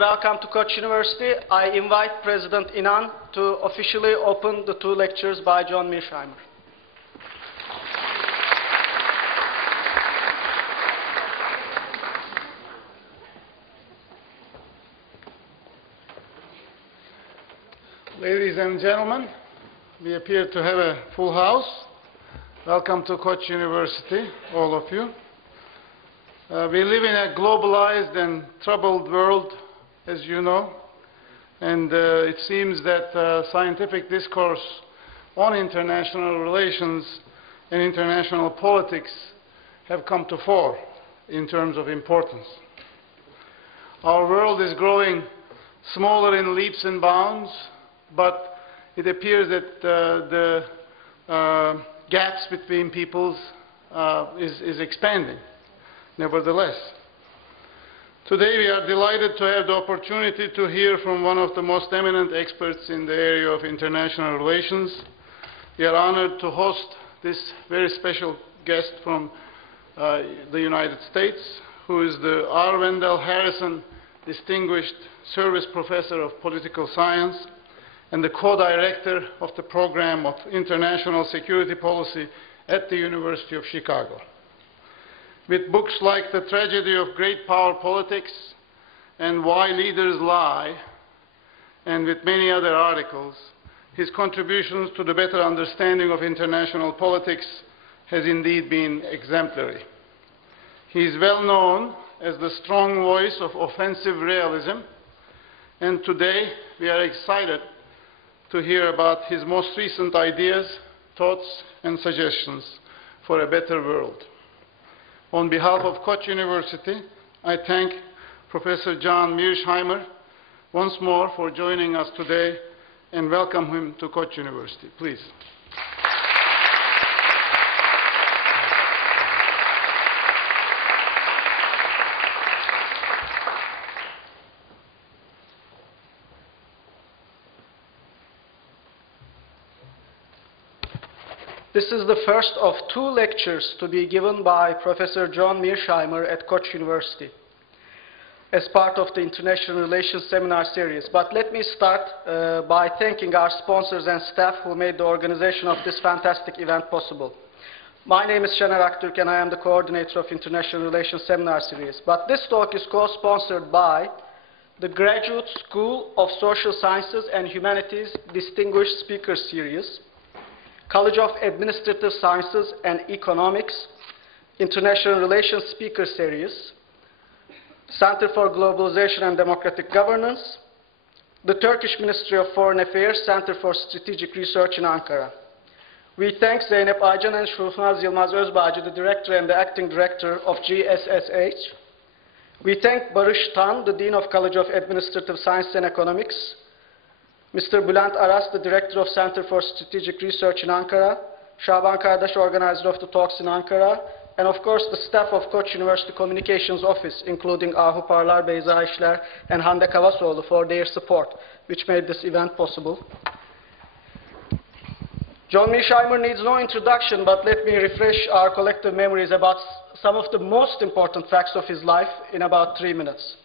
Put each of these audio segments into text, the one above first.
Welcome to Koç University. I invite President Inan to officially open the two lectures by John Mearsheimer. Ladies and gentlemen, we appear to have a full house. Welcome to Koç University, all of you. We live in a globalized and troubled world, as you know, and it seems that scientific discourse on international relations and international politics have come to fore in terms of importance. Our world is growing smaller in leaps and bounds, but it appears that the gaps between peoples is expanding, nevertheless. Today we are delighted to have the opportunity to hear from one of the most eminent experts in the area of international relations. We are honored to host this very special guest from the United States, who is the R. Wendell Harrison Distinguished Service Professor of Political Science and the co-director of the Program of International Security Policy at the University of Chicago. With books like The Tragedy of Great Power Politics and Why Leaders Lie, and with many other articles, his contributions to the better understanding of international politics has indeed been exemplary. He is well known as the strong voice of offensive realism, and today we are excited to hear about his most recent ideas, thoughts, and suggestions for a better world. On behalf of Koç University, I thank Professor John Mearsheimer once more for joining us today and welcome him to Koç University. Please. This is the first of two lectures to be given by Professor John Mearsheimer at Koç University as part of the International Relations Seminar Series. But let me start by thanking our sponsors and staff who made the organization of this fantastic event possible. My name is Şener Aktürk and I am the coordinator of International Relations Seminar Series. But this talk is co-sponsored by the Graduate School of Social Sciences and Humanities Distinguished Speaker Series, College of Administrative Sciences and Economics, International Relations Speaker Series, Center for Globalization and Democratic Governance, the Turkish Ministry of Foreign Affairs Center for Strategic Research in Ankara. We thank Zeynep Aycan and Şuhnaz Yılmaz Özbağcı, the Director and the Acting Director of GSSH. We thank Barış Tan, the Dean of College of Administrative Science and Economics, Mr. Bülent Aras, the Director of Center for Strategic Research in Ankara, Şaban Kardeş, organizer of the talks in Ankara, and of course the staff of Koç University Communications Office, including Ahu Parlar, Beyza İşler, and Hande Kavasoğlu for their support, which made this event possible. John Mearsheimer needs no introduction, but let me refresh our collective memories about some of the most important facts of his life in about 3 minutes.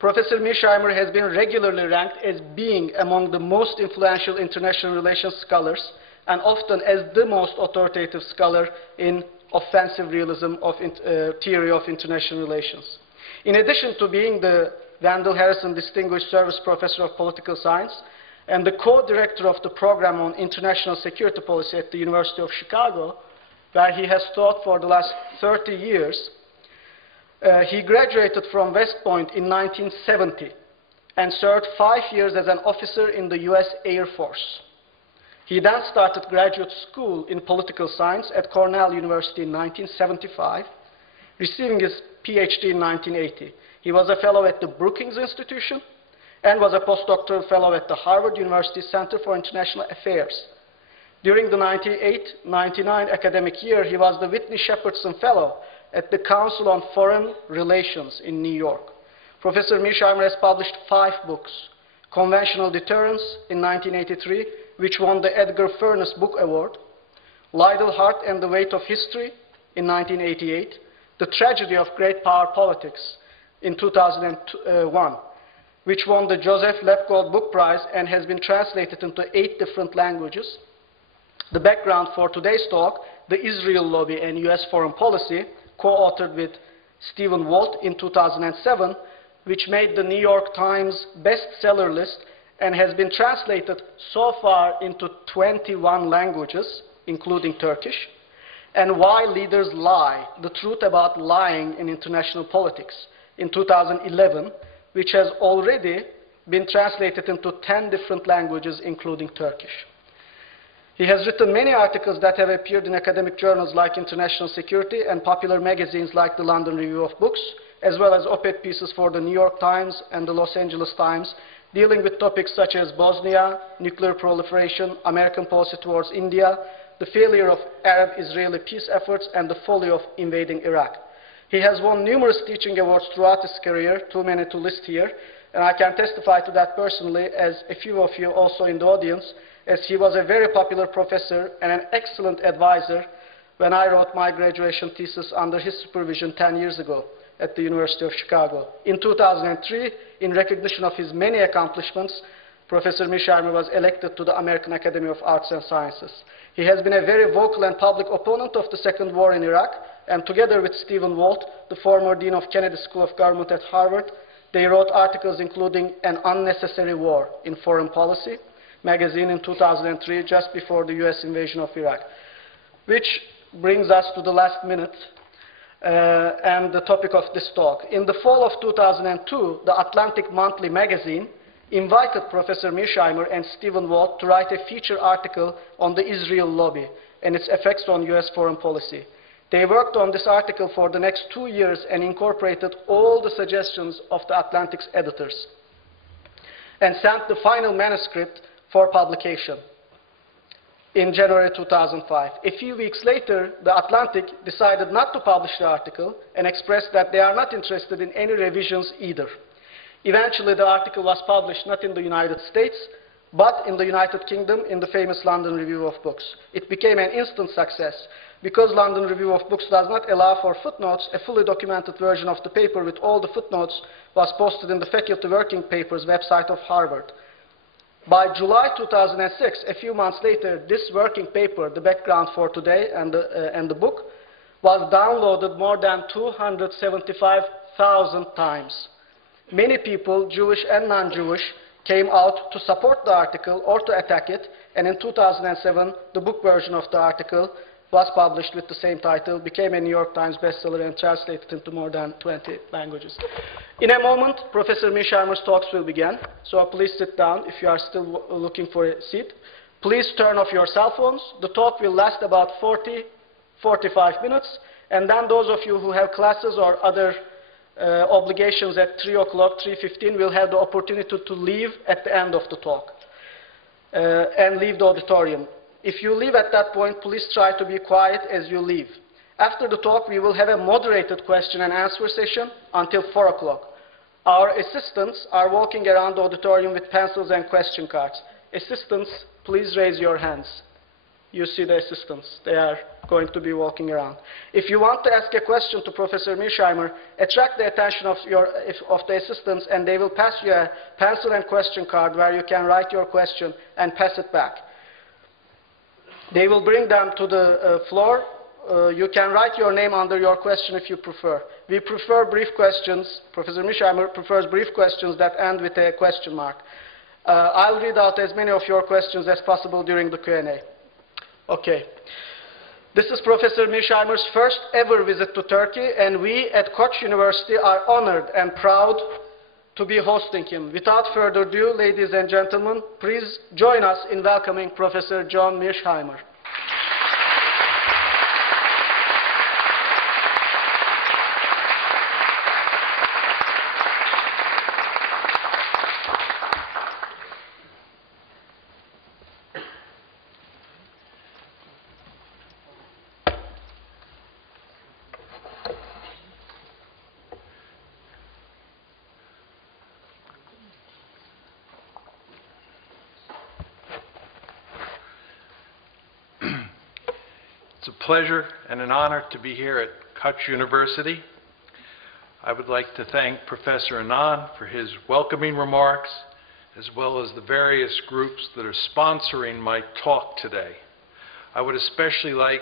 Professor Mearsheimer has been regularly ranked as being among the most influential international relations scholars and often as the most authoritative scholar in offensive realism of theory of international relations. In addition to being the Wendell Harrison Distinguished Service Professor of Political Science and the co-director of the Program on International Security Policy at the University of Chicago, where he has taught for the last 30 years, he graduated from West Point in 1970 and served 5 years as an officer in the US Air Force. He then started graduate school in political science at Cornell University in 1975, receiving his PhD in 1980. He was a fellow at the Brookings Institution and was a postdoctoral fellow at the Harvard University Center for International Affairs. During the 1998-99 academic year, he was the Whitney Shepardson Fellow at the Council on Foreign Relations in New York. Professor Mearsheimer has published 5 books: Conventional Deterrence in 1983, which won the Edgar Furness Book Award, Lytle Hart and the Weight of History in 1988, The Tragedy of Great Power Politics in 2001, which won the Joseph Lepgold Book Prize and has been translated into 8 different languages. The background for today's talk, The Israel Lobby and U.S. Foreign Policy, co-authored with Stephen Walt in 2007, which made the New York Times bestseller list and has been translated so far into 21 languages, including Turkish, and Why Leaders Lie, the truth about lying in international politics, in 2011, which has already been translated into 10 different languages, including Turkish. He has written many articles that have appeared in academic journals like International Security and popular magazines like the London Review of Books, as well as op-ed pieces for the New York Times and the Los Angeles Times, dealing with topics such as Bosnia, nuclear proliferation, American policy towards India, the failure of Arab-Israeli peace efforts, and the folly of invading Iraq. He has won numerous teaching awards throughout his career, too many to list here, and I can testify to that personally, as a few of you also in the audience, as he was a very popular professor and an excellent advisor when I wrote my graduation thesis under his supervision 10 years ago at the University of Chicago. In 2003, in recognition of his many accomplishments, Professor Mearsheimer was elected to the American Academy of Arts and Sciences. He has been a very vocal and public opponent of the Second War in Iraq, and together with Stephen Walt, the former dean of Kennedy School of Government at Harvard, they wrote articles including An Unnecessary War in Foreign Policy magazine in 2003, just before the US invasion of Iraq. Which brings us to the last minute and the topic of this talk. In the fall of 2002, the Atlantic Monthly magazine invited Professor Mearsheimer and Stephen Walt to write a feature article on the Israel lobby and its effects on US foreign policy. They worked on this article for the next 2 years and incorporated all the suggestions of the Atlantic's editors and sent the final manuscript for publication in January 2005. A few weeks later, the Atlantic decided not to publish the article and expressed that they are not interested in any revisions either. Eventually, the article was published not in the United States, but in the United Kingdom in the famous London Review of Books. It became an instant success. Because London Review of Books does not allow for footnotes, a fully documented version of the paper with all the footnotes was posted in the Faculty Working Papers website of Harvard. By July 2006, a few months later, this working paper, the background for today and the book, was downloaded more than 275,000 times. Many people, Jewish and non-Jewish, came out to support the article or to attack it, and in 2007, the book version of the article was published with the same title, became a New York Times bestseller, and translated into more than 20 languages. In a moment, Professor Mearsheimer's talks will begin, so please sit down if you are still looking for a seat. Please turn off your cell phones. The talk will last about 40-45 minutes, and then those of you who have classes or other obligations at 3 o'clock, 3:15, will have the opportunity to leave at the end of the talk and leave the auditorium. If you leave at that point, please try to be quiet as you leave. After the talk, we will have a moderated question and answer session until 4 o'clock. Our assistants are walking around the auditorium with pencils and question cards. Assistants, please raise your hands. You see the assistants. They are going to be walking around. If you want to ask a question to Professor Mearsheimer, attract the attention of the assistants, and they will pass you a pencil and question card where you can write your question and pass it back. They will bring them to the floor. You can write your name under your question if you prefer. We prefer brief questions. Professor Mearsheimer prefers brief questions that end with a question mark. I'll read out as many of your questions as possible during the Q&A. Okay. This is Professor Mearsheimer's first ever visit to Turkey, and we at Koç University are honored and proud to be hosting him. Without further ado, ladies and gentlemen, please join us in welcoming Professor John Mearsheimer. It's a pleasure and an honor to be here at Koç University. I would like to thank Professor Anand for his welcoming remarks, as well as the various groups that are sponsoring my talk today. I would especially like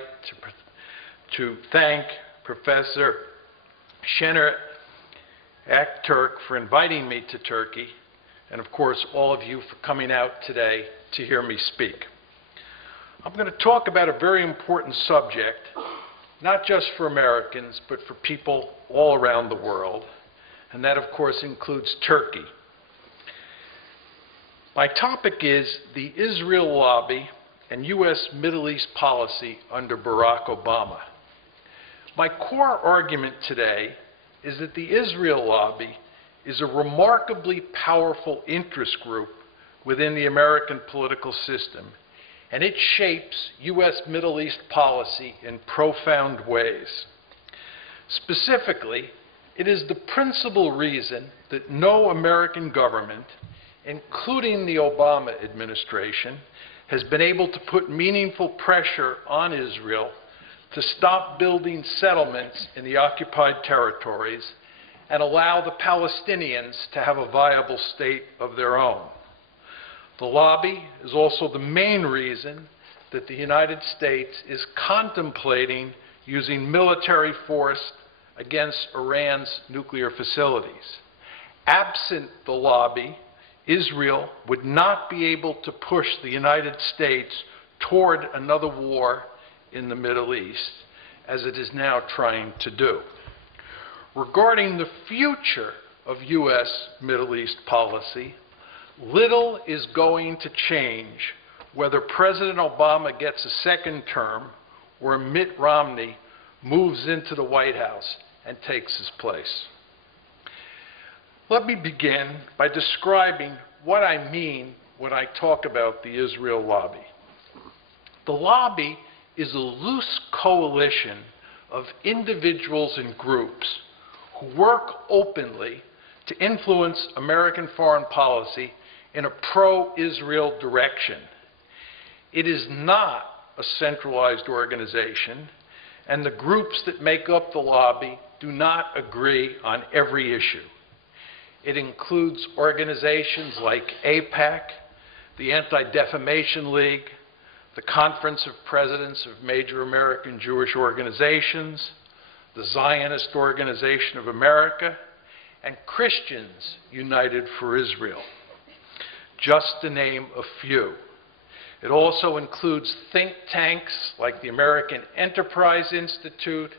to thank Professor Şener Akturk for inviting me to Turkey, and of course all of you for coming out today to hear me speak. I'm going to talk about a very important subject, not just for Americans, but for people all around the world, and that of course includes Turkey. My topic is the Israel lobby and U.S. Middle East policy under Barack Obama. My core argument today is that the Israel lobby is a remarkably powerful interest group within the American political system, and it shapes U.S. Middle East policy in profound ways. Specifically, it is the principal reason that no American government, including the Obama administration, has been able to put meaningful pressure on Israel to stop building settlements in the occupied territories and allow the Palestinians to have a viable state of their own. The lobby is also the main reason that the United States is contemplating using military force against Iran's nuclear facilities. Absent the lobby, Israel would not be able to push the United States toward another war in the Middle East, as it is now trying to do. Regarding the future of U.S. Middle East policy, little is going to change whether President Obama gets a second term or Mitt Romney moves into the White House and takes his place. Let me begin by describing what I mean when I talk about the Israel lobby. The lobby is a loose coalition of individuals and groups who work openly to influence American foreign policy in a pro-Israel direction. It is not a centralized organization, and the groups that make up the lobby do not agree on every issue. It includes organizations like AIPAC, the Anti-Defamation League, the Conference of Presidents of Major American Jewish Organizations, the Zionist Organization of America, and Christians United for Israel, just to name a few. It also includes think tanks like the American Enterprise Institute,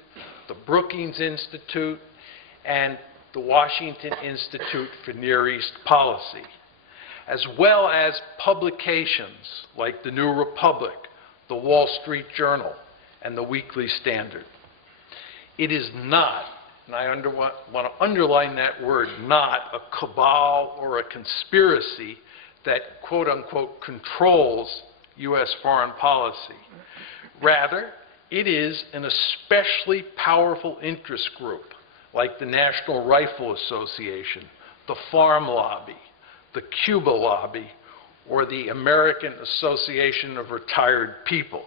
the Brookings Institute, and the Washington Institute for Near East Policy, as well as publications like the New Republic, the Wall Street Journal, and the Weekly Standard. It is not, and I want to underline that word, not a cabal or a conspiracy that, quote unquote, controls U.S. foreign policy. Rather, it is an especially powerful interest group like the National Rifle Association, the Farm Lobby, the Cuba Lobby, or the American Association of Retired People.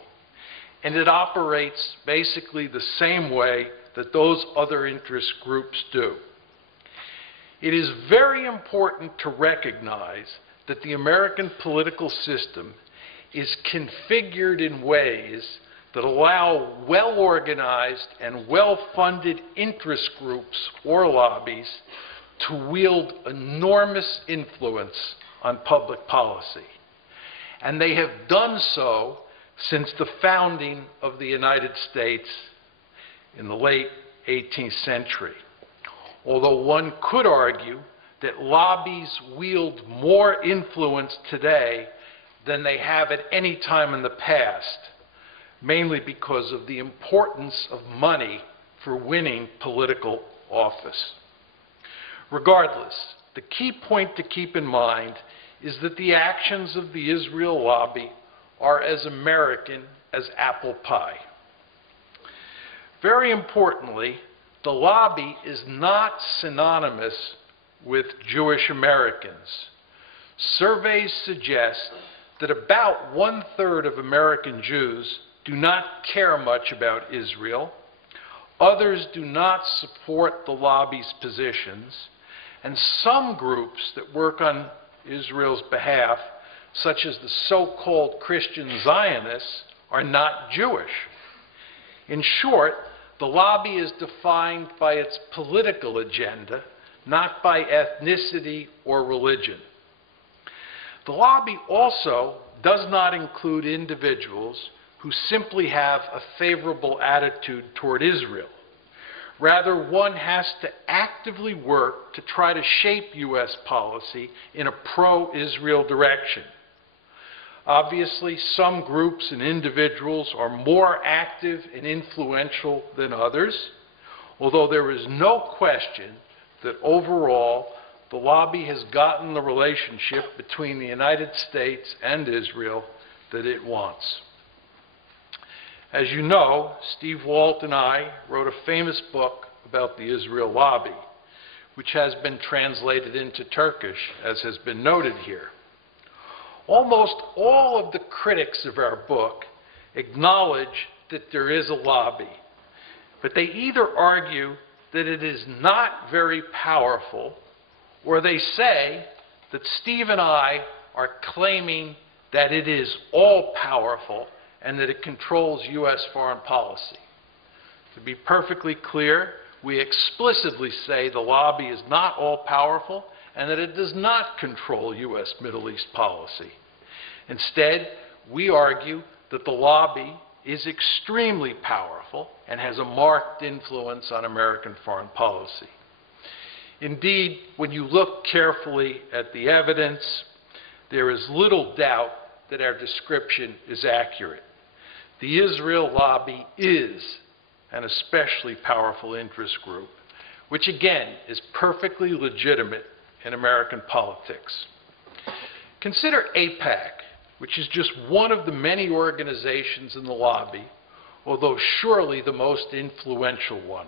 And it operates basically the same way that those other interest groups do. It is very important to recognize that the American political system is configured in ways that allow well-organized and well-funded interest groups or lobbies to wield enormous influence on public policy. And they have done so since the founding of the United States in the late 18th century. Although one could argue that lobbies wield more influence today than they have at any time in the past, mainly because of the importance of money for winning political office. Regardless, the key point to keep in mind is that the actions of the Israel lobby are as American as apple pie. Very importantly, the lobby is not synonymous with Jewish Americans. Surveys suggest that about 1/3 of American Jews do not care much about Israel. others do not support the lobby's positions, and some groups that work on Israel's behalf, such as the so-called Christian Zionists, are not Jewish. In short, the lobby is defined by its political agenda, not by ethnicity or religion. The lobby also does not include individuals who simply have a favorable attitude toward Israel. Rather, one has to actively work to try to shape U.S. policy in a pro-Israel direction. Obviously, some groups and individuals are more active and influential than others, although there is no question that overall the lobby has gotten the relationship between the United States and Israel that it wants. As you know, Steve Walt and I wrote a famous book about the Israel lobby, which has been translated into Turkish, as has been noted here. Almost all of the critics of our book acknowledge that there is a lobby, but they either argue that it is not very powerful, or they say that Steve and I are claiming that it is all-powerful and that it controls U.S. foreign policy. To be perfectly clear, we explicitly say the lobby is not all-powerful and that it does not control U.S. Middle East policy. Instead, we argue that the lobby is extremely powerful and has a marked influence on American foreign policy. Indeed, when you look carefully at the evidence, there is little doubt that our description is accurate. The Israel lobby is an especially powerful interest group, which again is perfectly legitimate in American politics. Consider AIPAC, which is just one of the many organizations in the lobby, although surely the most influential one.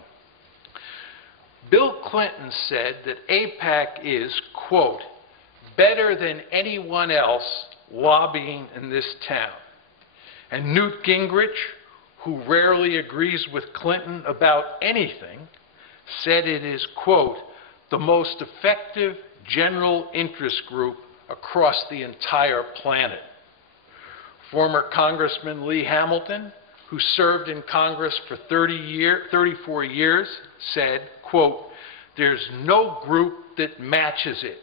Bill Clinton said that AIPAC is, quote, better than anyone else lobbying in this town. And Newt Gingrich, who rarely agrees with Clinton about anything, said it is, quote, the most effective general interest group across the entire planet. Former Congressman Lee Hamilton, who served in Congress for 34 years, said, quote, there's no group that matches it.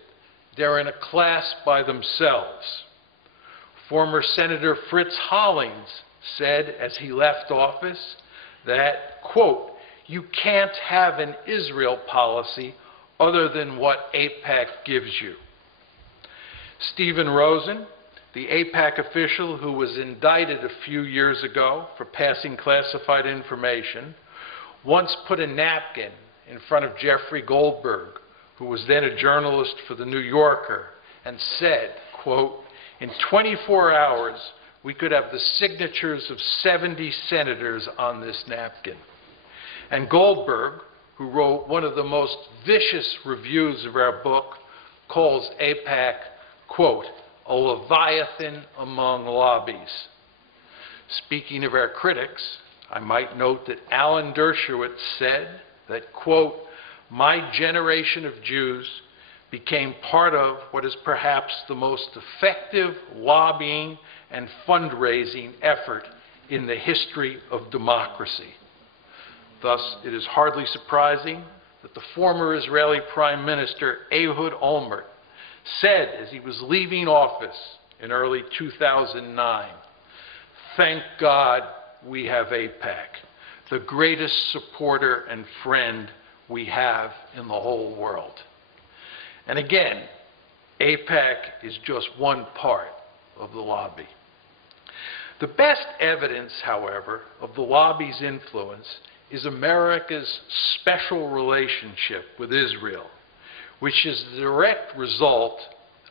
They're in a class by themselves. Former Senator Fritz Hollings said, as he left office, that, quote, you can't have an Israel policy other than what AIPAC gives you. Stephen Rosen, the AIPAC official who was indicted a few years ago for passing classified information, once put a napkin in front of Jeffrey Goldberg, who was then a journalist for The New Yorker, and said, quote, in 24 hours, we could have the signatures of 70 senators on this napkin. And Goldberg, who wrote one of the most vicious reviews of our book, calls AIPAC, quote, a leviathan among lobbies. Speaking of our critics, I might note that Alan Dershowitz said that, quote, my generation of Jews became part of what is perhaps the most effective lobbying and fundraising effort in the history of democracy. Thus, it is hardly surprising that the former Israeli Prime Minister Ehud Olmert said as he was leaving office in early 2009, thank God we have AIPAC, the greatest supporter and friend we have in the whole world. And again, AIPAC is just one part of the lobby. The best evidence, however, of the lobby's influence is America's special relationship with Israel, which is the direct result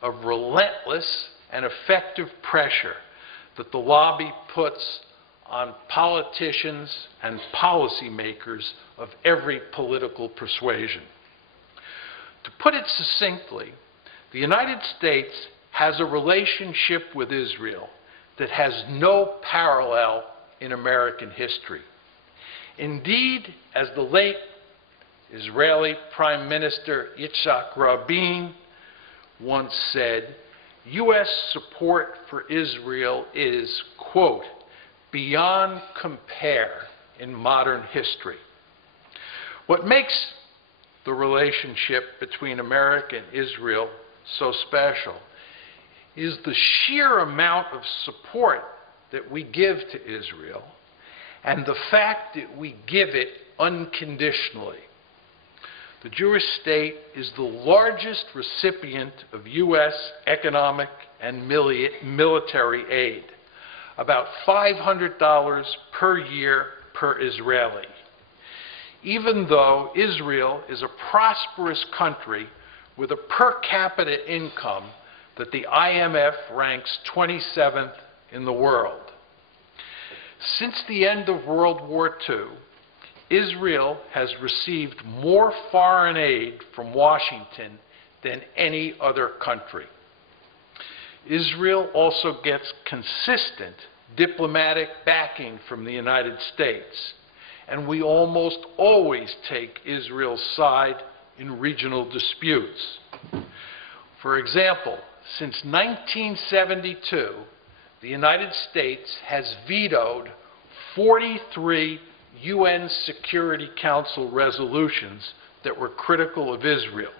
of relentless and effective pressure that the lobby puts on politicians and policymakers of every political persuasion. To put it succinctly, the United States has a relationship with Israel that has no parallel in American history. Indeed, as the late Israeli Prime Minister Yitzhak Rabin once said, U.S. support for Israel is, quote, beyond compare in modern history. What makes the relationship between America and Israel so special is the sheer amount of support that we give to Israel and the fact that we give it unconditionally. The Jewish state is the largest recipient of U.S. economic and military aid, about $500 per year per Israeli. Even though Israel is a prosperous country with a per capita income that the IMF ranks 27th in the world. Since the end of World War II, Israel has received more foreign aid from Washington than any other country. Israel also gets consistent diplomatic backing from the United States, and we almost always take Israel's side in regional disputes. For example, since 1972, the United States has vetoed 43 UN Security Council resolutions that were critical of Israel,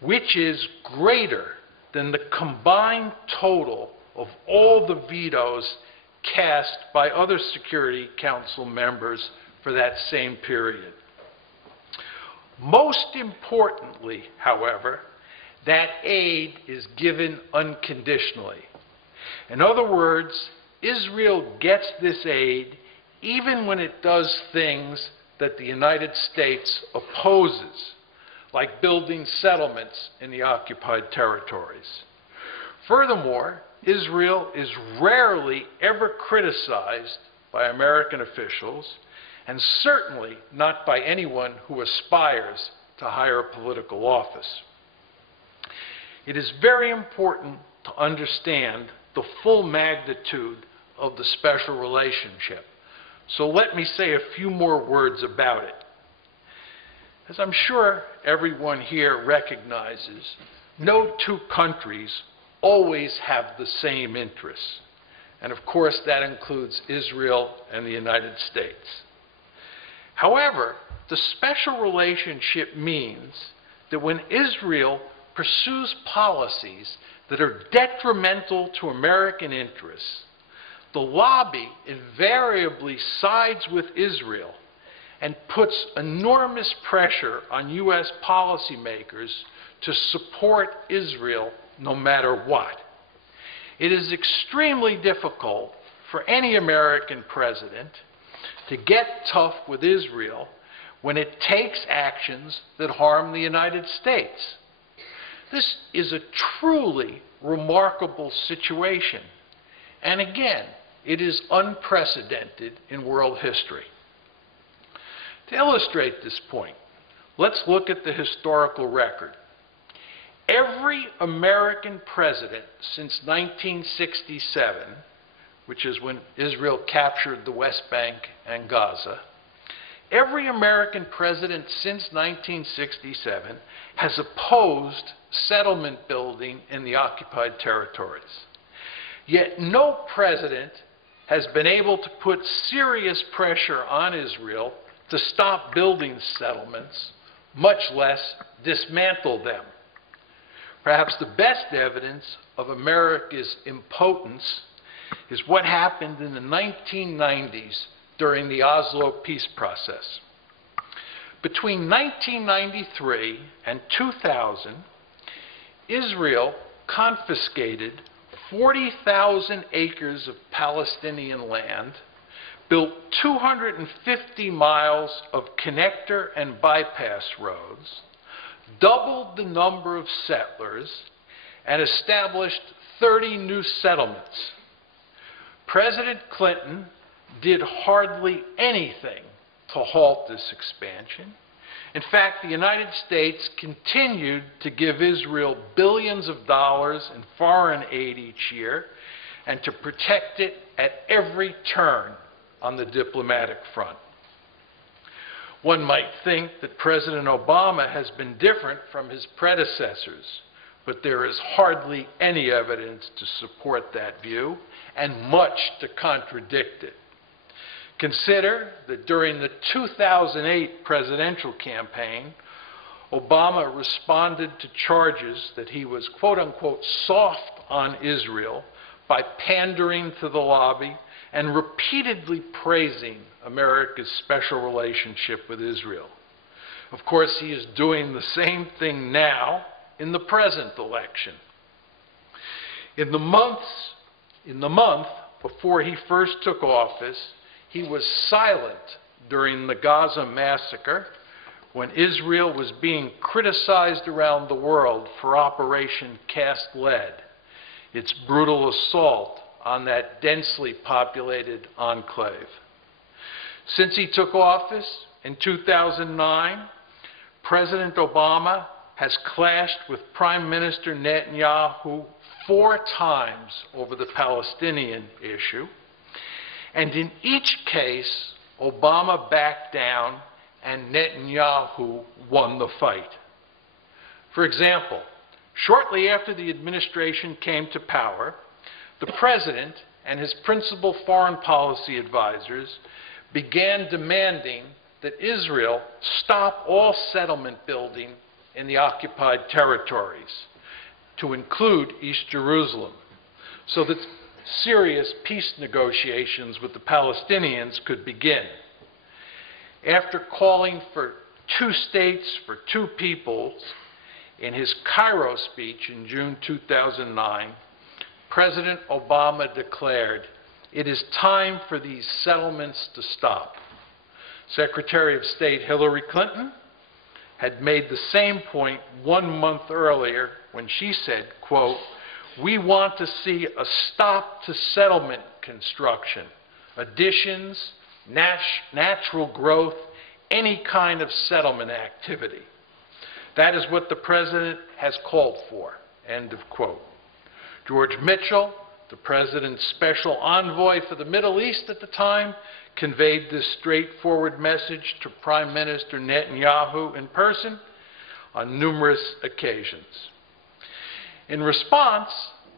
which is greater than the combined total of all the vetoes cast by other Security Council members for that same period. Most importantly, however, that aid is given unconditionally. In other words, Israel gets this aid even when it does things that the United States opposes, like building settlements in the occupied territories. Furthermore, Israel is rarely ever criticized by American officials, and certainly not by anyone who aspires to higher political office. It is very important to understand the full magnitude of the special relationship. So let me say a few more words about it. As I'm sure everyone here recognizes, no two countries always have the same interests. And of course, that includes Israel and the United States. However, the special relationship means that when Israel pursues policies that are detrimental to American interests, the lobby invariably sides with Israel and puts enormous pressure on U.S. policymakers to support Israel no matter what. It is extremely difficult for any American president to get tough with Israel when it takes actions that harm the United States. This is a truly remarkable situation. And again, it is unprecedented in world history. To illustrate this point, let's look at the historical record. Every American president since 1967, which is when Israel captured the West Bank and Gaza, every American president since 1967 has opposed settlement building in the occupied territories. Yet no president has been able to put serious pressure on Israel to stop building settlements, much less dismantle them. Perhaps the best evidence of America's impotence is what happened in the 1990s during the Oslo peace process. Between 1993 and 2000, Israel confiscated 40,000 acres of Palestinian land, built 250 miles of connector and bypass roads, doubled the number of settlers, and established 30 new settlements. President Clinton did hardly anything to halt this expansion. In fact, the United States continued to give Israel billions of dollars in foreign aid each year and to protect it at every turn on the diplomatic front. One might think that President Obama has been different from his predecessors, but there is hardly any evidence to support that view and much to contradict it. Consider that during the 2008 presidential campaign, Obama responded to charges that he was, quote unquote, soft on Israel by pandering to the lobby and repeatedly praising America's special relationship with Israel. Of course, he is doing the same thing now in the present election. In the month before he first took office, he was silent during the Gaza massacre when Israel was being criticized around the world for Operation Cast Lead, its brutal assault on that densely populated enclave. Since he took office in 2009, President Obama has clashed with Prime Minister Netanyahu 4 times over the Palestinian issue, and in each case, Obama backed down and Netanyahu won the fight. For example, shortly after the administration came to power, the president and his principal foreign policy advisors began demanding that Israel stop all settlement building in the occupied territories, to include East Jerusalem, so that serious peace negotiations with the Palestinians could begin. After calling for 2 states for 2 peoples in his Cairo speech in June 2009, President Obama declared, "It is time for these settlements to stop." Secretary of State Hillary Clinton had made the same point 1 month earlier when she said, quote, "We want to see a stop to settlement construction, additions, natural growth, any kind of settlement activity. That is what the president has called for," end of quote. George Mitchell, the president's special envoy for the Middle East at the time, conveyed this straightforward message to Prime Minister Netanyahu in person on numerous occasions. In response,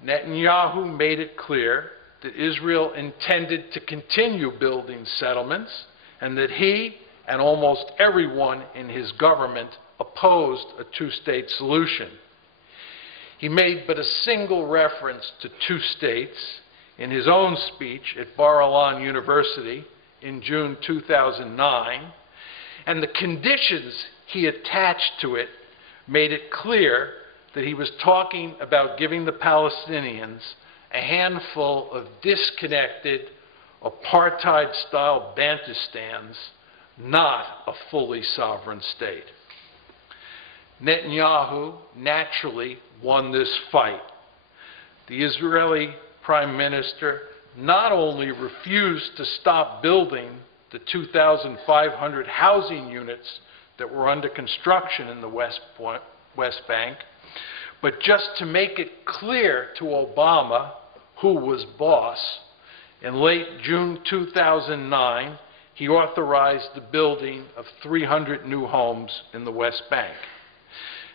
Netanyahu made it clear that Israel intended to continue building settlements and that he and almost everyone in his government opposed a 2-state solution. He made but a single reference to 2 states in his own speech at Bar-Ilan University in June 2009, and the conditions he attached to it made it clear that he was talking about giving the Palestinians a handful of disconnected, apartheid-style Bantustans, not a fully sovereign state. Netanyahu naturally won this fight. The Israeli Prime Minister not only refused to stop building the 2,500 housing units that were under construction in the West Bank, but just to make it clear to Obama who was boss, in late June 2009, he authorized the building of 300 new homes in the West Bank.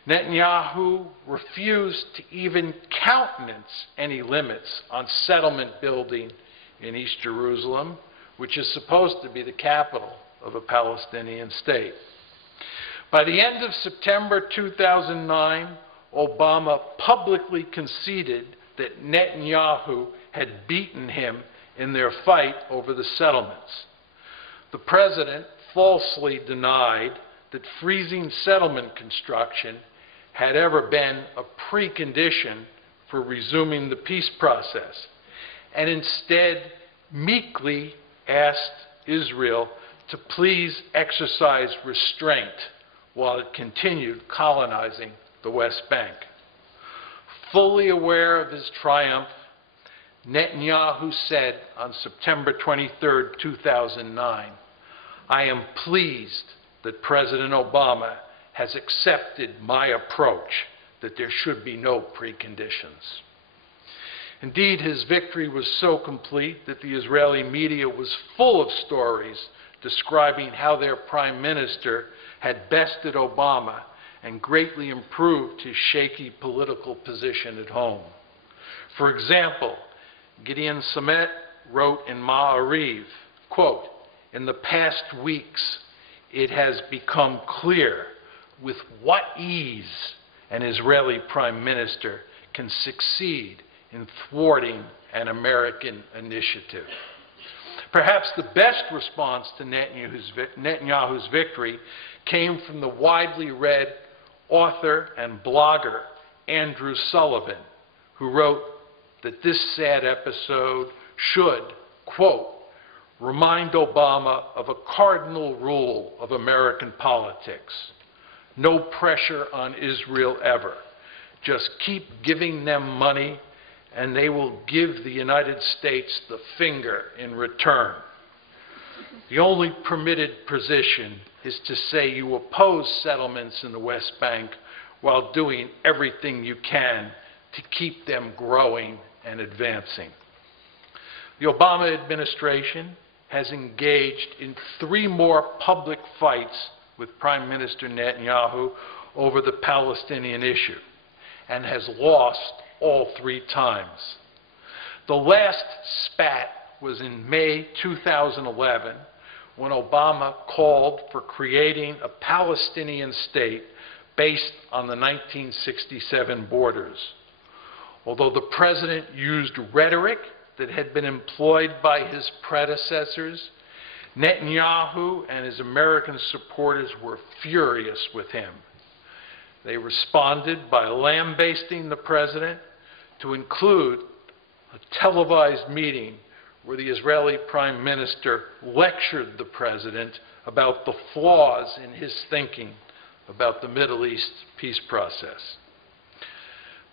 Netanyahu refused to even countenance any limits on settlement building in East Jerusalem, which is supposed to be the capital of a Palestinian state. By the end of September 2009, Obama publicly conceded that Netanyahu had beaten him in their fight over the settlements. The president falsely denied that freezing settlement construction had ever been a precondition for resuming the peace process, and instead meekly asked Israel to please exercise restraint while it continued colonizing the West Bank. Fully aware of his triumph, Netanyahu said on September 23, 2009, "I am pleased that President Obama has accepted my approach that there should be no preconditions." Indeed, his victory was so complete that the Israeli media was full of stories describing how their prime minister had bested Obama and greatly improved his shaky political position at home. For example, Gideon Samet wrote in Ma'ariv, quote, "In the past weeks, it has become clear with what ease an Israeli prime minister can succeed in thwarting an American initiative." Perhaps the best response to Netanyahu's victory came from the widely read author and blogger Andrew Sullivan, who wrote that this sad episode should, quote, "remind Obama of a cardinal rule of American politics. No pressure on Israel ever. Just keep giving them money and they will give the United States the finger in return. The only permitted position is to say you oppose settlements in the West Bank while doing everything you can to keep them growing and advancing." The Obama administration has engaged in 3 more public fights with Prime Minister Netanyahu over the Palestinian issue and has lost all 3 times. The last spat was in May 2011 when Obama called for creating a Palestinian state based on the 1967 borders. Although the president used rhetoric that had been employed by his predecessors, Netanyahu and his American supporters were furious with him. They responded by lambasting the president, to include a televised meeting where the Israeli prime minister lectured the president about the flaws in his thinking about the Middle East peace process.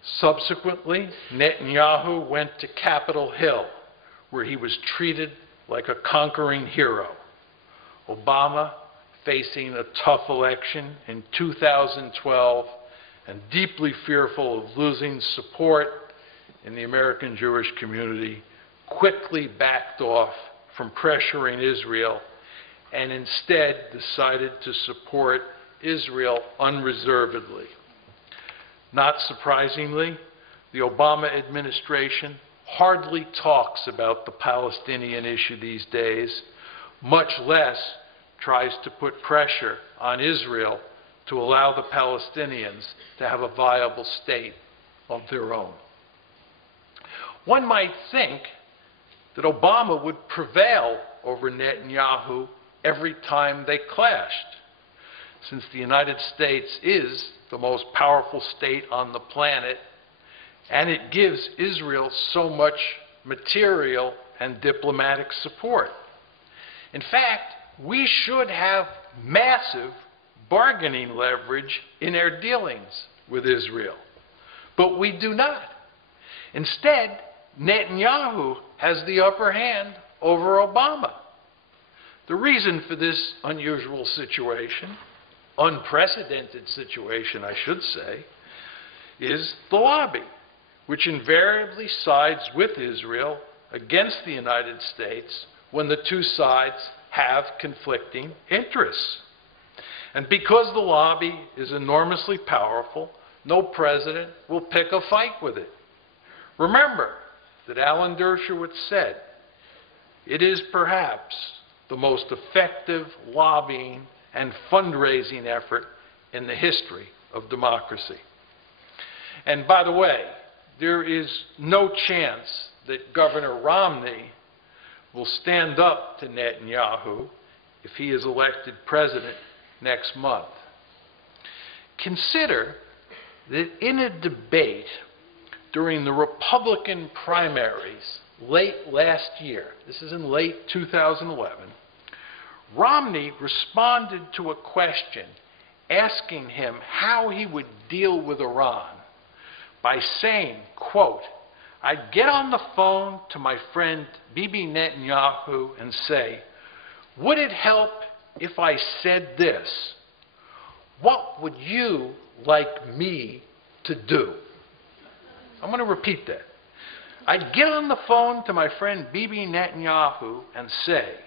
Subsequently, Netanyahu went to Capitol Hill, where he was treated like a conquering hero. Obama, facing a tough election in 2012 and deeply fearful of losing support in the American Jewish community, quickly backed off from pressuring Israel and instead decided to support Israel unreservedly. Not surprisingly, the Obama administration hardly talks about the Palestinian issue these days, much less tries to put pressure on Israel to allow the Palestinians to have a viable state of their own. One might think that Obama would prevail over Netanyahu every time they clashed, since the United States is the most powerful state on the planet, and it gives Israel so much material and diplomatic support. In fact, we should have massive bargaining leverage in our dealings with Israel, but we do not. Instead, Netanyahu has the upper hand over Obama. The reason for this unusual situation, unprecedented situation, I should say, is the lobby, which invariably sides with Israel against the United States when the 2 sides have conflicting interests. And because the lobby is enormously powerful, no president will pick a fight with it. Remember that Alan Dershowitz said, "It is perhaps the most effective lobbying and fundraising effort in the history of democracy." And by the way, there is no chance that Governor Romney will stand up to Netanyahu if he is elected president next month. Consider that in a debate during the Republican primaries late last year, this is in late 2011, Romney responded to a question asking him how he would deal with Iran by saying, quote, "I'd get on the phone to my friend Bibi Netanyahu and say, would it help if I said this? What would you like me to do?" I'm going to repeat that. "I'd get on the phone to my friend Bibi Netanyahu and say,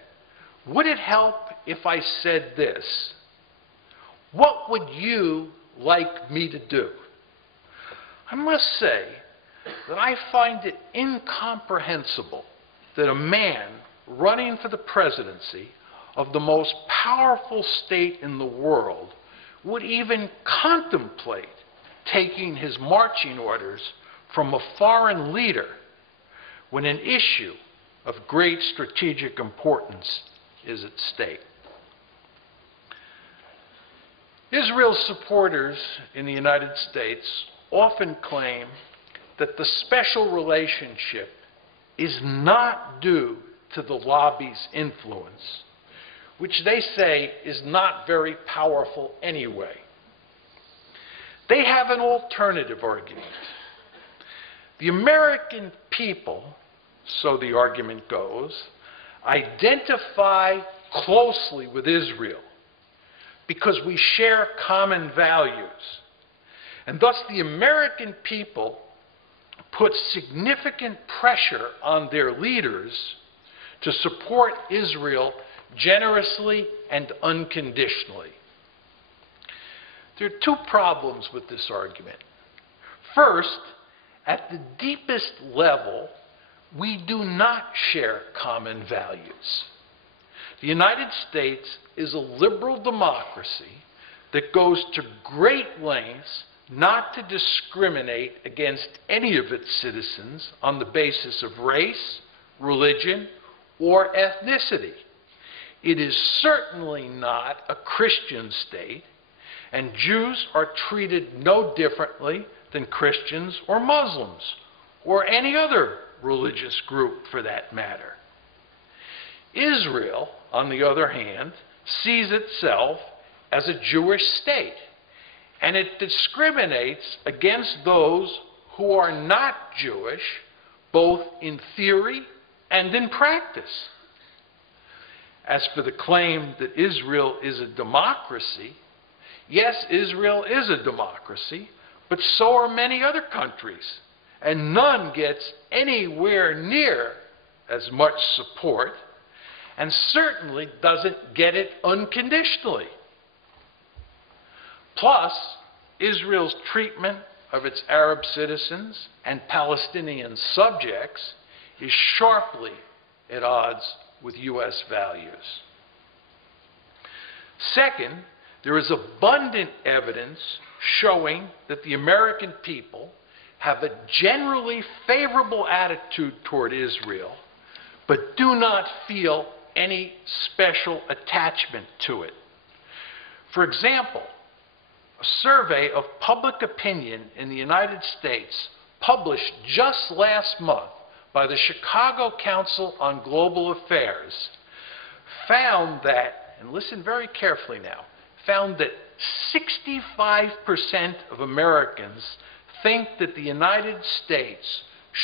would it help if I said this? What would you like me to do? I must say that I find it incomprehensible that a man running for the presidency of the most powerful state in the world would even contemplate taking his marching orders from a foreign leader when an issue of great strategic importance is at stake. Israel's supporters in the United States often claim that the special relationship is not due to the lobby's influence, which they say is not very powerful anyway. They have an alternative argument. The American people, so the argument goes, identify closely with Israel because we share common values. And thus the American people put significant pressure on their leaders to support Israel generously and unconditionally. There are two problems with this argument. First, at the deepest level, we do not share common values. The United States is a liberal democracy that goes to great lengths not to discriminate against any of its citizens on the basis of race, religion, or ethnicity. It is certainly not a Christian state, and Jews are treated no differently than Christians or Muslims, or any other religious group for that matter. Israel, on the other hand, sees itself as a Jewish state, and it discriminates against those who are not Jewish, both in theory and in practice. As for the claim that Israel is a democracy, yes, Israel is a democracy, but so are many other countries, and none gets anywhere near as much support, and certainly doesn't get it unconditionally. Plus, Israel's treatment of its Arab citizens and Palestinian subjects is sharply at odds with U.S. values. Second, there is abundant evidence showing that the American people have a generally favorable attitude toward Israel, but do not feel any special attachment to it. For example, a survey of public opinion in the United States published just last month by the Chicago Council on Global Affairs found that, and listen very carefully now, found that 65% of Americans think that the United States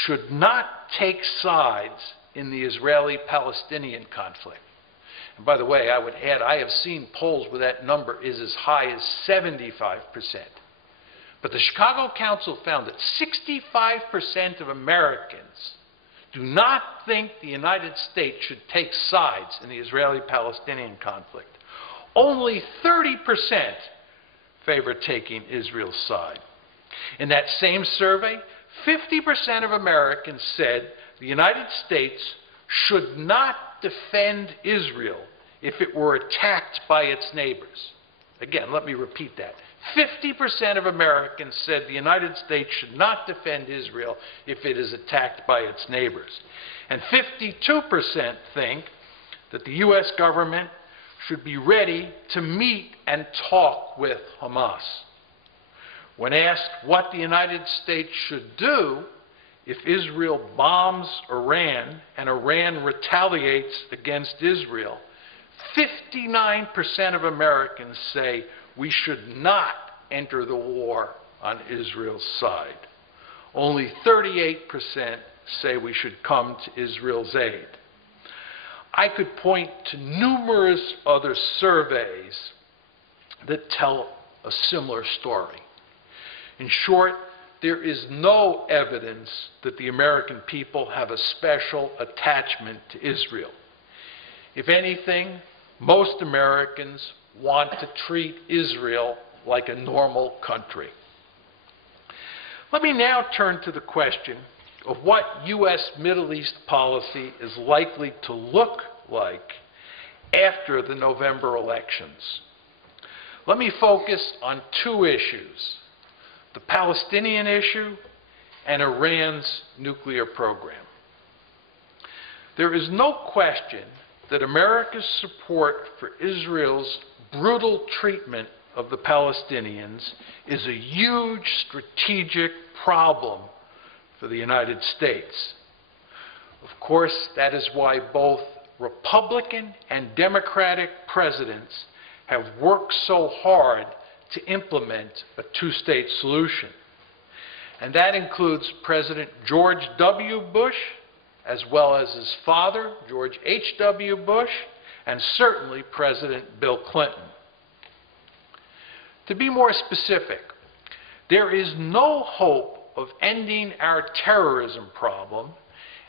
should not take sides in the Israeli-Palestinian conflict. And by the way, I would add, I have seen polls where that number is as high as 75%. But the Chicago Council found that 65% of Americans do not think the United States should take sides in the Israeli-Palestinian conflict. Only 30% favor taking Israel's side. In that same survey, 50% of Americans said the United States should not defend Israel if it were attacked by its neighbors. Again, let me repeat that. 50% of Americans said the United States should not defend Israel if it is attacked by its neighbors. And 52% think that the U.S. government should be ready to meet and talk with Hamas. When asked what the United States should do if Israel bombs Iran and Iran retaliates against Israel, 59% of Americans say we should not enter the war on Israel's side. Only 38% say we should come to Israel's aid. I could point to numerous other surveys that tell a similar story. In short, there is no evidence that the American people have a special attachment to Israel. If anything, most Americans want to treat Israel like a normal country. Let me now turn to the question of what U.S. Middle East policy is likely to look like after the November elections. Let me focus on two issues: the Palestinian issue and Iran's nuclear program. There is no question that America's support for Israel's brutal treatment of the Palestinians is a huge strategic problem for the United States. Of course, that is why both Republican and Democratic presidents have worked so hard to implement a two-state solution. And that includes President George W. Bush, as well as his father, George H.W. Bush, and certainly President Bill Clinton. To be more specific, there is no hope of ending our terrorism problem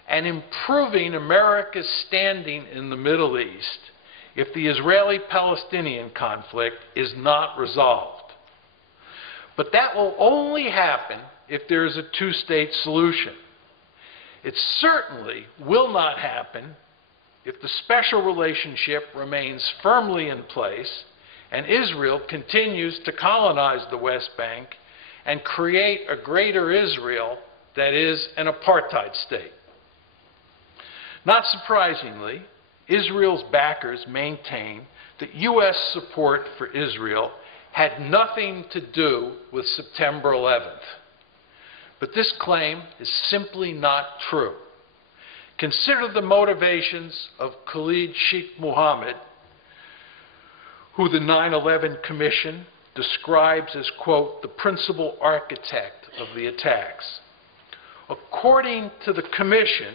and improving America's standing in the Middle East if the Israeli-Palestinian conflict is not resolved. But that will only happen if there is a two-state solution. It certainly will not happen if the special relationship remains firmly in place and Israel continues to colonize the West Bank and create a greater Israel that is an apartheid state. Not surprisingly, Israel's backers maintain that U.S. support for Israel had nothing to do with September 11th. But this claim is simply not true. Consider the motivations of Khalid Sheikh Mohammed, who the 9/11 Commission describes as, quote, the principal architect of the attacks. According to the Commission,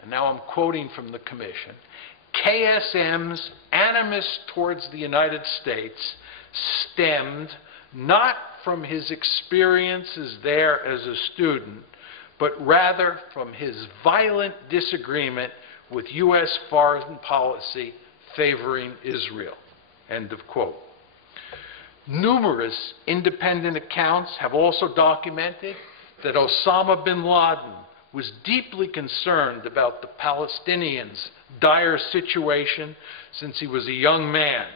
and now I'm quoting from the Commission, KSM's animus towards the United States stemmed not from his experiences there as a student, but rather from his violent disagreement with U.S. foreign policy favoring Israel. End of quote. Numerous independent accounts have also documented that Osama bin Laden was deeply concerned about the Palestinians' dire situation since he was a young man.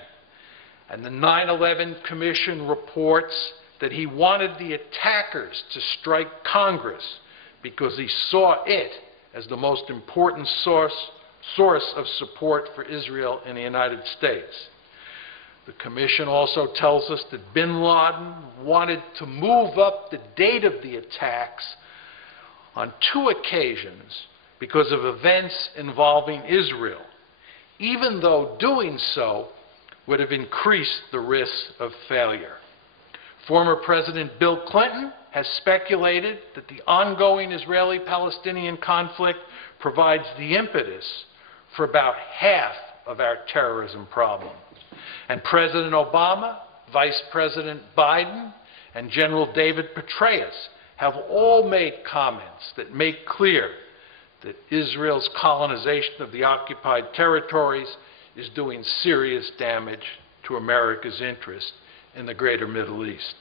And the 9/11 Commission reports that he wanted the attackers to strike Congress because he saw it as the most important source of support for Israel in the United States. The Commission also tells us that bin Laden wanted to move up the date of the attacks on 2 occasions because of events involving Israel, even though doing so would have increased the risk of failure. Former President Bill Clinton has speculated that the ongoing Israeli-Palestinian conflict provides the impetus for about half of our terrorism problem. And President Obama, Vice President Biden, and General David Petraeus have all made comments that make clear that Israel's colonization of the occupied territories is doing serious damage to America's interest in the greater Middle East.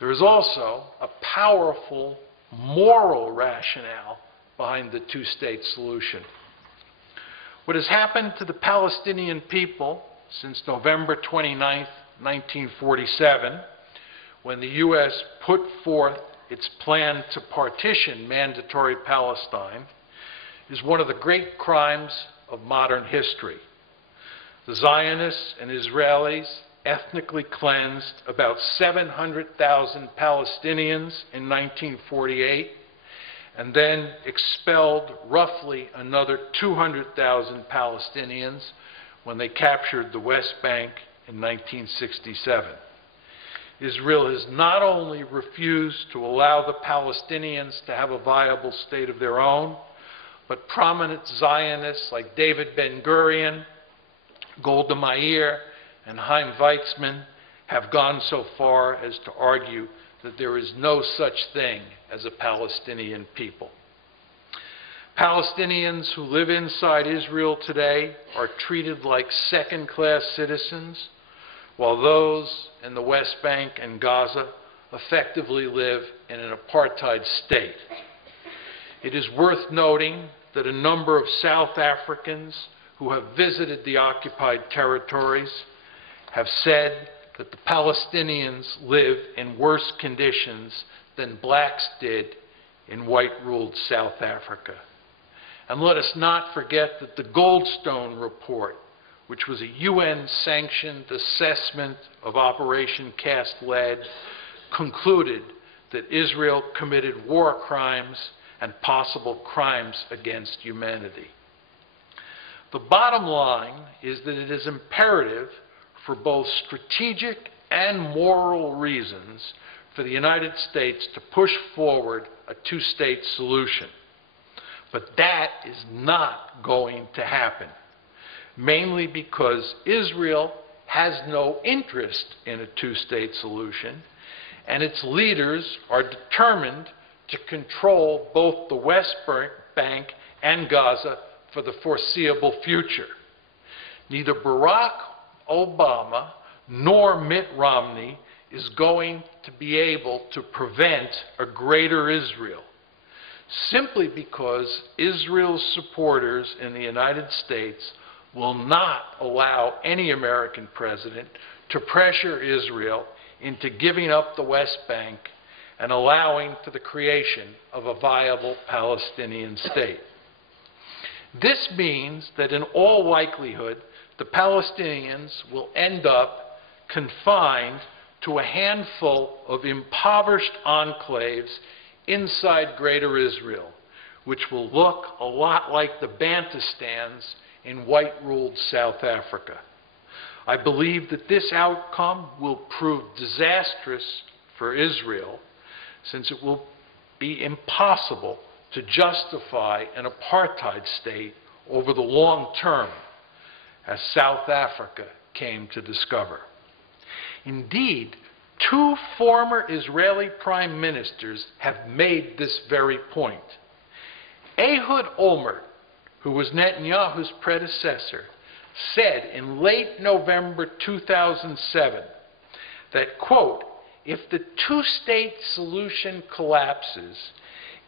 There is also a powerful moral rationale behind the two-state solution. What has happened to the Palestinian people since November 29, 1947, when the U.S. put forth its plan to partition mandatory Palestine, is one of the great crimes of modern history. The Zionists and Israelis ethnically cleansed about 700,000 Palestinians in 1948, and then expelled roughly another 200,000 Palestinians when they captured the West Bank in 1967. Israel has not only refused to allow the Palestinians to have a viable state of their own, but prominent Zionists like David Ben-Gurion, Golda Meir, and Chaim Weizmann have gone so far as to argue that there is no such thing as a Palestinian people. Palestinians who live inside Israel today are treated like second-class citizens, while those in the West Bank and Gaza effectively live in an apartheid state. It is worth noting that a number of South Africans who have visited the occupied territories have said that the Palestinians live in worse conditions than blacks did in white-ruled South Africa. And let us not forget that the Goldstone Report, which was a UN-sanctioned assessment of Operation Cast Lead, concluded that Israel committed war crimes and possible crimes against humanity. The bottom line is that it is imperative for both strategic and moral reasons for the United States to push forward a two-state solution. But that is not going to happen, mainly because Israel has no interest in a two-state solution, and its leaders are determined to control both the West Bank and Gaza for the foreseeable future. Neither Barack Obama nor Mitt Romney is going to be able to prevent a greater Israel, simply because Israel's supporters in the United States will not allow any American president to pressure Israel into giving up the West Bank and allowing for the creation of a viable Palestinian state. This means that in all likelihood, the Palestinians will end up confined to a handful of impoverished enclaves inside Greater Israel, which will look a lot like the Bantustans in white-ruled South Africa. I believe that this outcome will prove disastrous for Israel, since it will be impossible to justify an apartheid state over the long term, as South Africa came to discover. Indeed, two former Israeli prime ministers have made this very point. Ehud Olmert, who was Netanyahu's predecessor, said in late November 2007 that, quote, if the two-state solution collapses,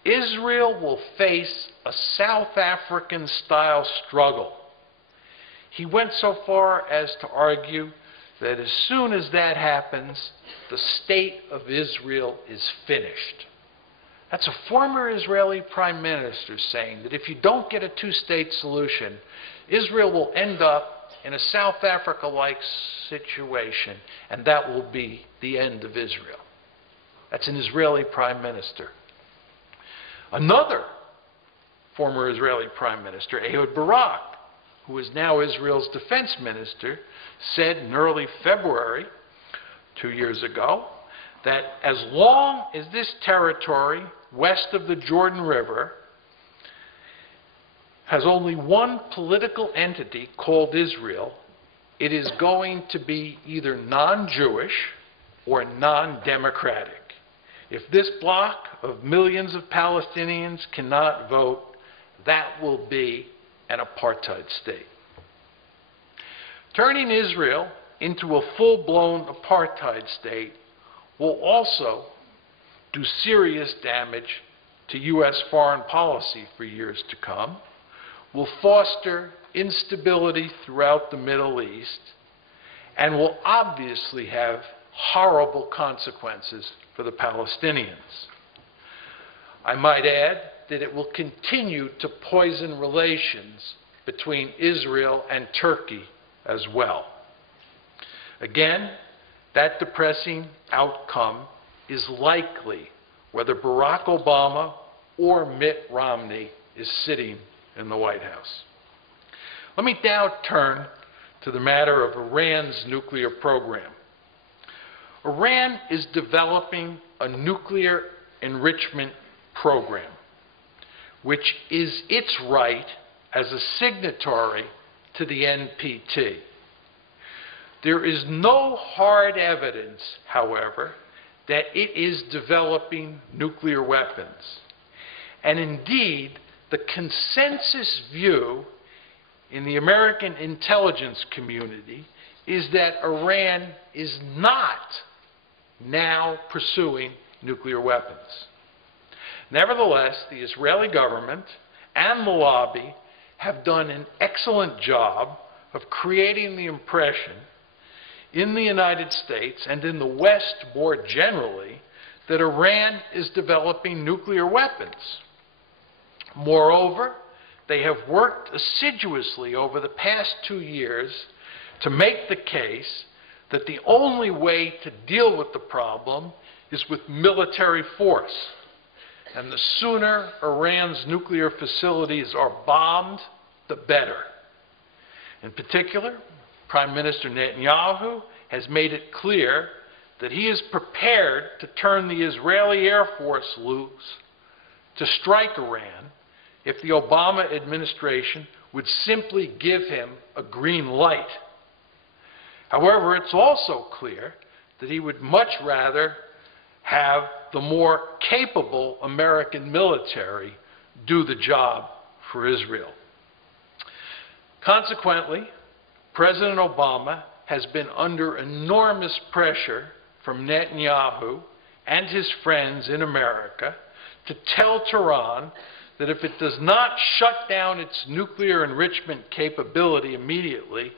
Israel will face a South African-style struggle. He went so far as to argue that as soon as that happens, the state of Israel is finished. That's a former Israeli prime minister saying that if you don't get a two-state solution, Israel will end up in a South Africa-like situation, and that will be the end of Israel. That's an Israeli prime minister. Another former Israeli prime minister, Ehud Barak, who is now Israel's defense minister, said in early February, 2 years ago, that as long as this territory west of the Jordan River has only one political entity called Israel, it is going to be either non-Jewish or non-democratic. If this bloc of millions of Palestinians cannot vote, that will be an apartheid state. Turning Israel into a full-blown apartheid state will also do serious damage to U.S. foreign policy for years to come, will foster instability throughout the Middle East, and will obviously have horrible consequences for the Palestinians. I might add that it will continue to poison relations between Israel and Turkey as well. Again, that depressing outcome is likely whether Barack Obama or Mitt Romney is sitting in the White House. Let me now turn to the matter of Iran's nuclear program. Iran is developing a nuclear enrichment program, which is its right as a signatory to the NPT. There is no hard evidence, however, that it is developing nuclear weapons. And indeed, the consensus view in the American intelligence community is that Iran is not now pursuing nuclear weapons. Nevertheless, the Israeli government and the lobby have done an excellent job of creating the impression in the United States and in the West more generally that Iran is developing nuclear weapons. Moreover, they have worked assiduously over the past 2 years to make the case that the only way to deal with the problem is with military force. And the sooner Iran's nuclear facilities are bombed, the better. In particular, Prime Minister Netanyahu has made it clear that he is prepared to turn the Israeli Air Force loose to strike Iran if the Obama administration would simply give him a green light. However, it's also clear that he would much rather have the more capable American military do the job for Israel. Consequently, President Obama has been under enormous pressure from Netanyahu and his friends in America to tell Tehran that if it does not shut down its nuclear enrichment capability immediately,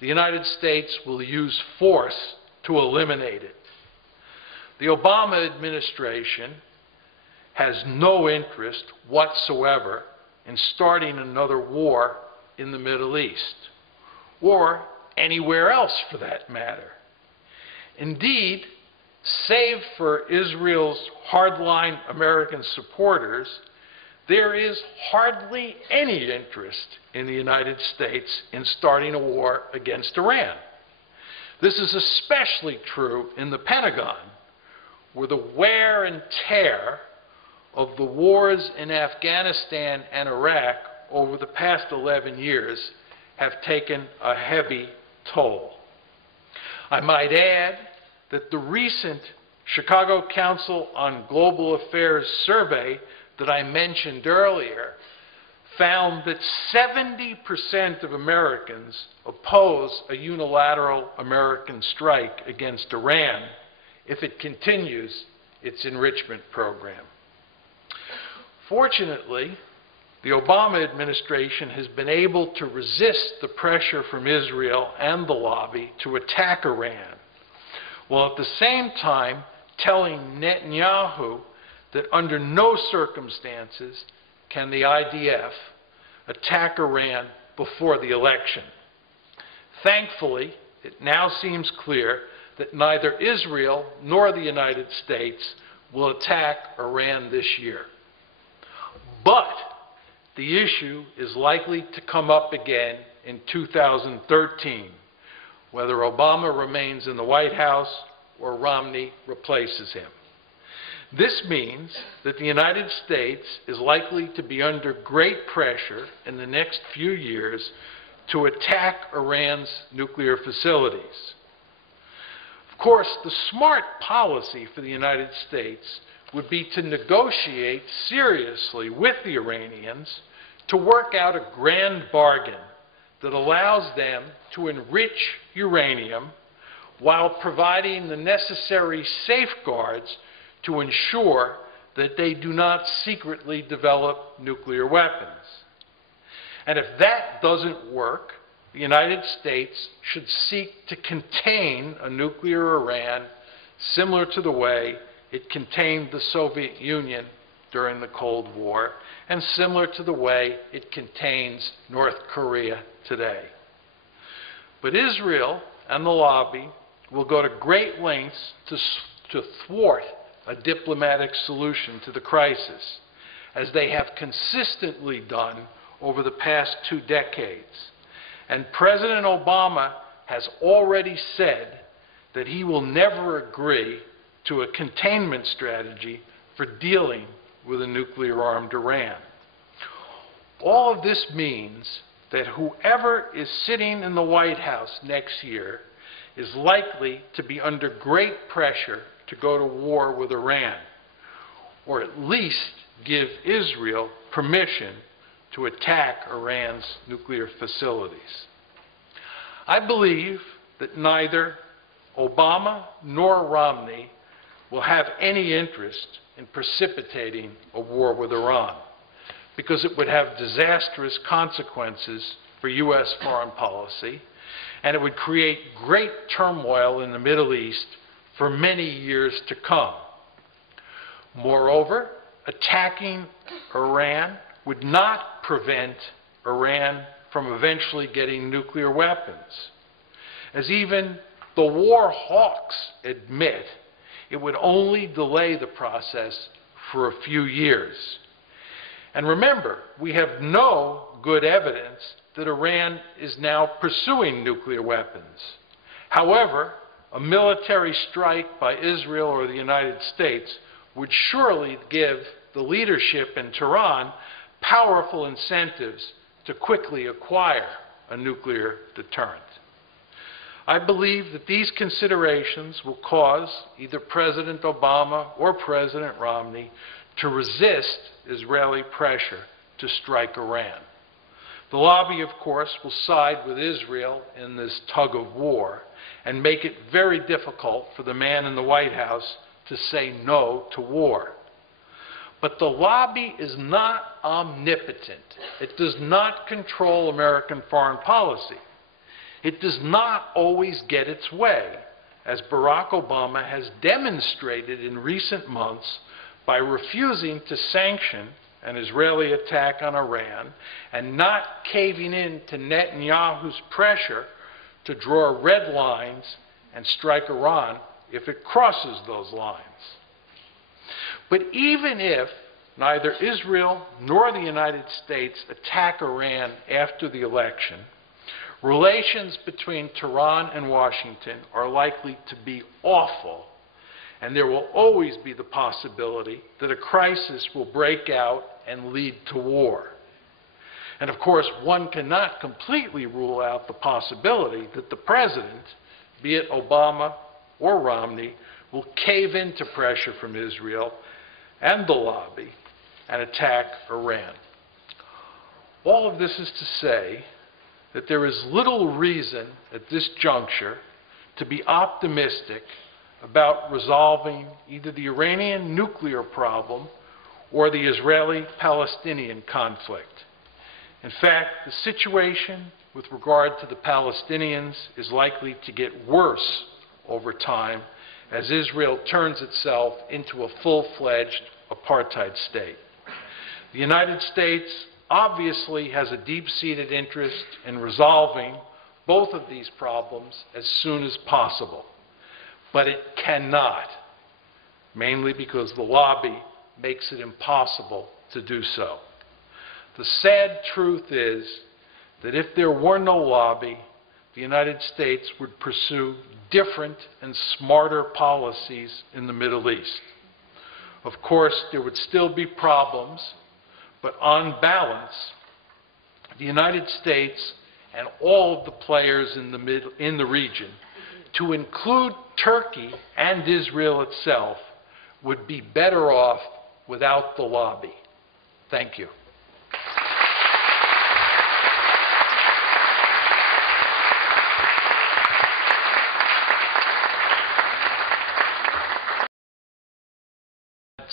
the United States will use force to eliminate it. The Obama administration has no interest whatsoever in starting another war in the Middle East, or anywhere else for that matter. Indeed, save for Israel's hardline American supporters, there is hardly any interest in the United States in starting a war against Iran. This is especially true in the Pentagon, where the wear and tear of the wars in Afghanistan and Iraq over the past 11 years have taken a heavy toll. I might add that the recent Chicago Council on Global Affairs survey that I mentioned earlier found that 70% of Americans oppose a unilateral American strike against Iran if it continues its enrichment program. Fortunately, the Obama administration has been able to resist the pressure from Israel and the lobby to attack Iran, while at the same time telling Netanyahu that under no circumstances can the IDF attack Iran before the election. Thankfully, it now seems clear that neither Israel nor the United States will attack Iran this year. But the issue is likely to come up again in 2013, whether Obama remains in the White House or Romney replaces him. This means that the United States is likely to be under great pressure in the next few years to attack Iran's nuclear facilities. Of course, the smart policy for the United States would be to negotiate seriously with the Iranians to work out a grand bargain that allows them to enrich uranium while providing the necessary safeguards to ensure that they do not secretly develop nuclear weapons. And if that doesn't work, the United States should seek to contain a nuclear Iran similar to the way it contained the Soviet Union during the Cold War and similar to the way it contains North Korea today. But Israel and the lobby will go to great lengths to thwart a diplomatic solution to the crisis, as they have consistently done over the past 2 decades. And President Obama has already said that he will never agree to a containment strategy for dealing with a nuclear-armed Iran. All of this means that whoever is sitting in the White House next year is likely to be under great pressure to go to war with Iran, or at least give Israel permission to attack Iran's nuclear facilities. I believe that neither Obama nor Romney will have any interest in precipitating a war with Iran, because it would have disastrous consequences for U.S. foreign policy, and it would create great turmoil in the Middle East for many years to come. Moreover, attacking Iran would not prevent Iran from eventually getting nuclear weapons. As even the war hawks admit, it would only delay the process for a few years. And remember, we have no good evidence that Iran is now pursuing nuclear weapons. However, a military strike by Israel or the United States would surely give the leadership in Tehran powerful incentives to quickly acquire a nuclear deterrent. I believe that these considerations will cause either President Obama or President Romney to resist Israeli pressure to strike Iran. The lobby, of course, will side with Israel in this tug of war and make it very difficult for the man in the White House to say no to war. But the lobby is not omnipotent. It does not control American foreign policy. It does not always get its way, as Barack Obama has demonstrated in recent months by refusing to sanction an Israeli attack on Iran and not caving in to Netanyahu's pressure to draw red lines and strike Iran if it crosses those lines. But even if neither Israel nor the United States attack Iran after the election, relations between Tehran and Washington are likely to be awful, and there will always be the possibility that a crisis will break out and lead to war. And of course, one cannot completely rule out the possibility that the president, be it Obama or Romney, will cave into pressure from Israel and the lobby and attack Iran. All of this is to say that there is little reason at this juncture to be optimistic about resolving either the Iranian nuclear problem or the Israeli-Palestinian conflict. In fact, the situation with regard to the Palestinians is likely to get worse over time as Israel turns itself into a full-fledged apartheid state. The United States obviously has a deep-seated interest in resolving both of these problems as soon as possible, but it cannot, mainly because the lobby makes it impossible to do so. The sad truth is that if there were no lobby, the United States would pursue different and smarter policies in the Middle East. Of course, there would still be problems, but on balance, the United States and all of the players in the region, to include Turkey and Israel itself, would be better off without the lobby. Thank you.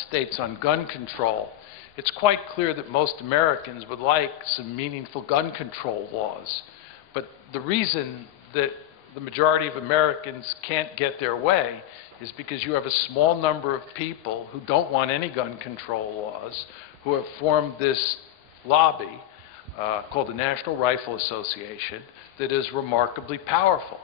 States on gun control, it's quite clear that most Americans would like some meaningful gun control laws. But the reason that the majority of Americans can't get their way is because you have a small number of people who don't want any gun control laws, who have formed this lobby called the National Rifle Association that is remarkably powerful.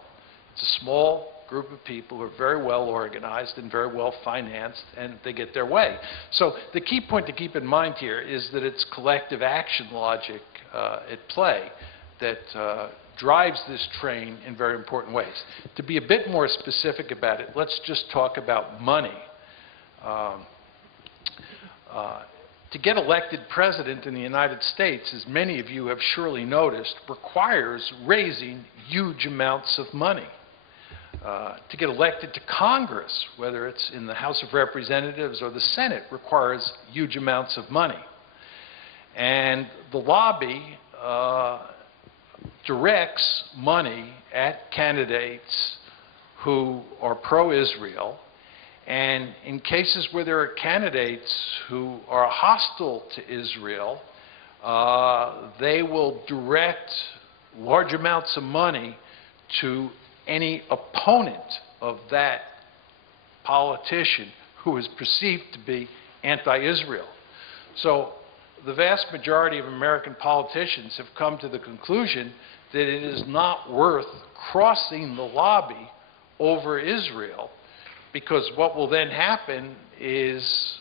It's a small group of people who are very well organized and very well financed, and they get their way. So the key point to keep in mind here is that it's collective action logic at play that drives this train in very important ways. To be a bit more specific about it, let's just talk about money. To get elected president in the United States, as many of you have surely noticed, requires raising huge amounts of money. To get elected to Congress, whether it's in the House of Representatives or the Senate, requires huge amounts of money. And the lobby directs money at candidates who are pro-Israel. And in cases where there are candidates who are hostile to Israel, they will direct large amounts of money to any opponent of that politician who is perceived to be anti-Israel. So the vast majority of American politicians have come to the conclusion that it is not worth crossing the lobby over Israel, because what will then happen is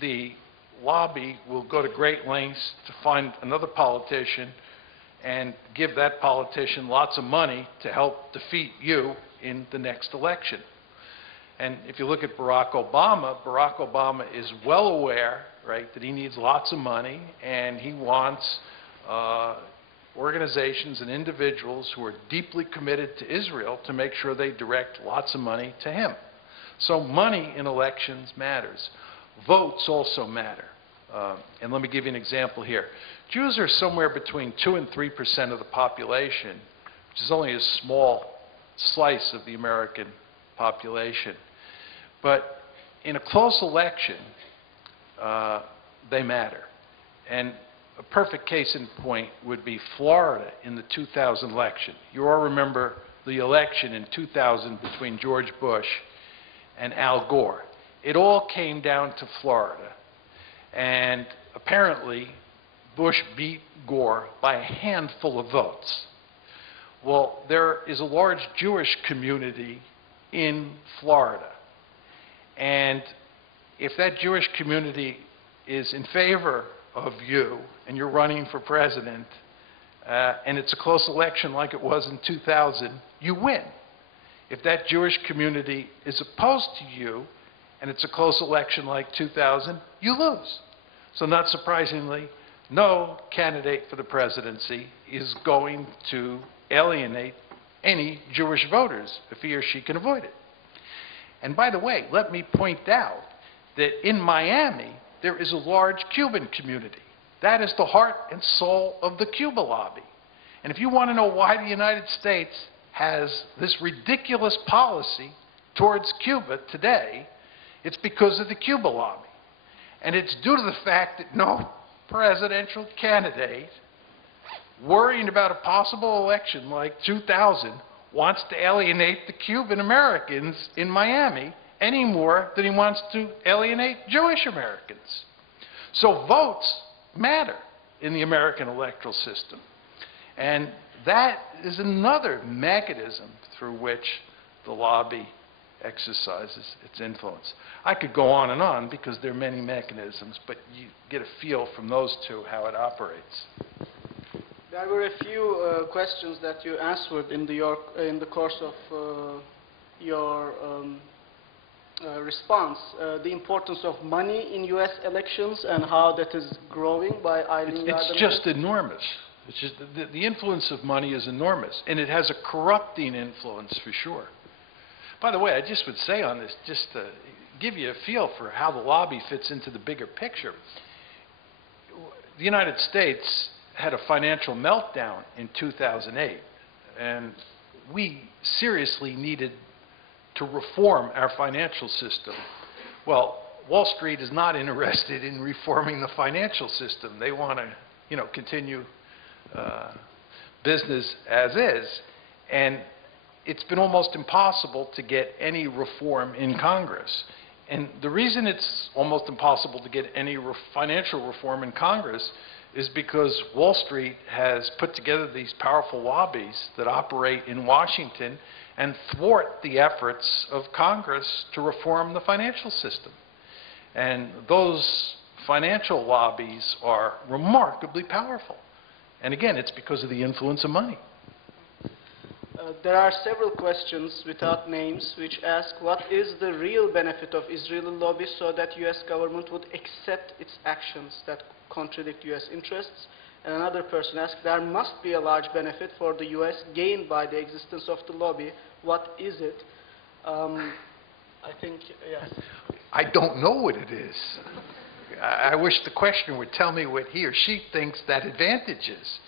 the lobby will go to great lengths to find another politician and give that politician lots of money to help defeat you in the next election. And if you look at Barack Obama is well aware, right, that he needs lots of money, and he wants organizations and individuals who are deeply committed to Israel to make sure they direct lots of money to him. So money in elections matters. Votes also matter. And let me give you an example here. Jews are somewhere between 2 and 3% of the population, which is only a small slice of the American population. But in a close election, they matter. And a perfect case in point would be Florida in the 2000 election. You all remember the election in 2000 between George Bush and Al Gore. It all came down to Florida. And apparently, Bush beat Gore by a handful of votes. Well, there is a large Jewish community in Florida. And if that Jewish community is in favor of you and you're running for president, and it's a close election like it was in 2000, you win. If that Jewish community is opposed to you and it's a close election like 2000, you lose. So not surprisingly, no candidate for the presidency is going to alienate any Jewish voters if he or she can avoid it. And by the way, let me point out that in Miami, there is a large Cuban community. That is the heart and soul of the Cuba lobby. And if you want to know why the United States has this ridiculous policy towards Cuba today, it's because of the Cuba lobby. And it's due to the fact that no presidential candidate worrying about a possible election like 2000 wants to alienate the Cuban Americans in Miami any more than he wants to alienate Jewish Americans. So votes matter in the American electoral system. And that is another mechanism through which the lobby exercises its influence. I could go on and on because there are many mechanisms, but you get a feel from those two how it operates. There were a few questions that you answered in the course of your response. The importance of money in U.S. elections and how that is growing by Eileen Gardner. It's just enormous. It's just the influence of money is enormous, and it has a corrupting influence for sure. By the way, I just would say on this, just to give you a feel for how the lobby fits into the bigger picture. The United States had a financial meltdown in 2008, and we seriously needed to reform our financial system. Well, Wall Street is not interested in reforming the financial system. They want to, continue business as is. And it's been almost impossible to get any reform in Congress. And the reason it's almost impossible to get any financial reform in Congress is because Wall Street has put together these powerful lobbies that operate in Washington and thwart the efforts of Congress to reform the financial system. And those financial lobbies are remarkably powerful. And again, it's because of the influence of money. There are several questions without names which ask what is the real benefit of Israeli lobby so that U.S. government would accept its actions that contradict U.S. interests. And another person asks, there must be a large benefit for the U.S. gained by the existence of the lobby. What is it? I think, yes. I don't know what it is. I wish the questioner would tell me what he or she thinks that advantage is.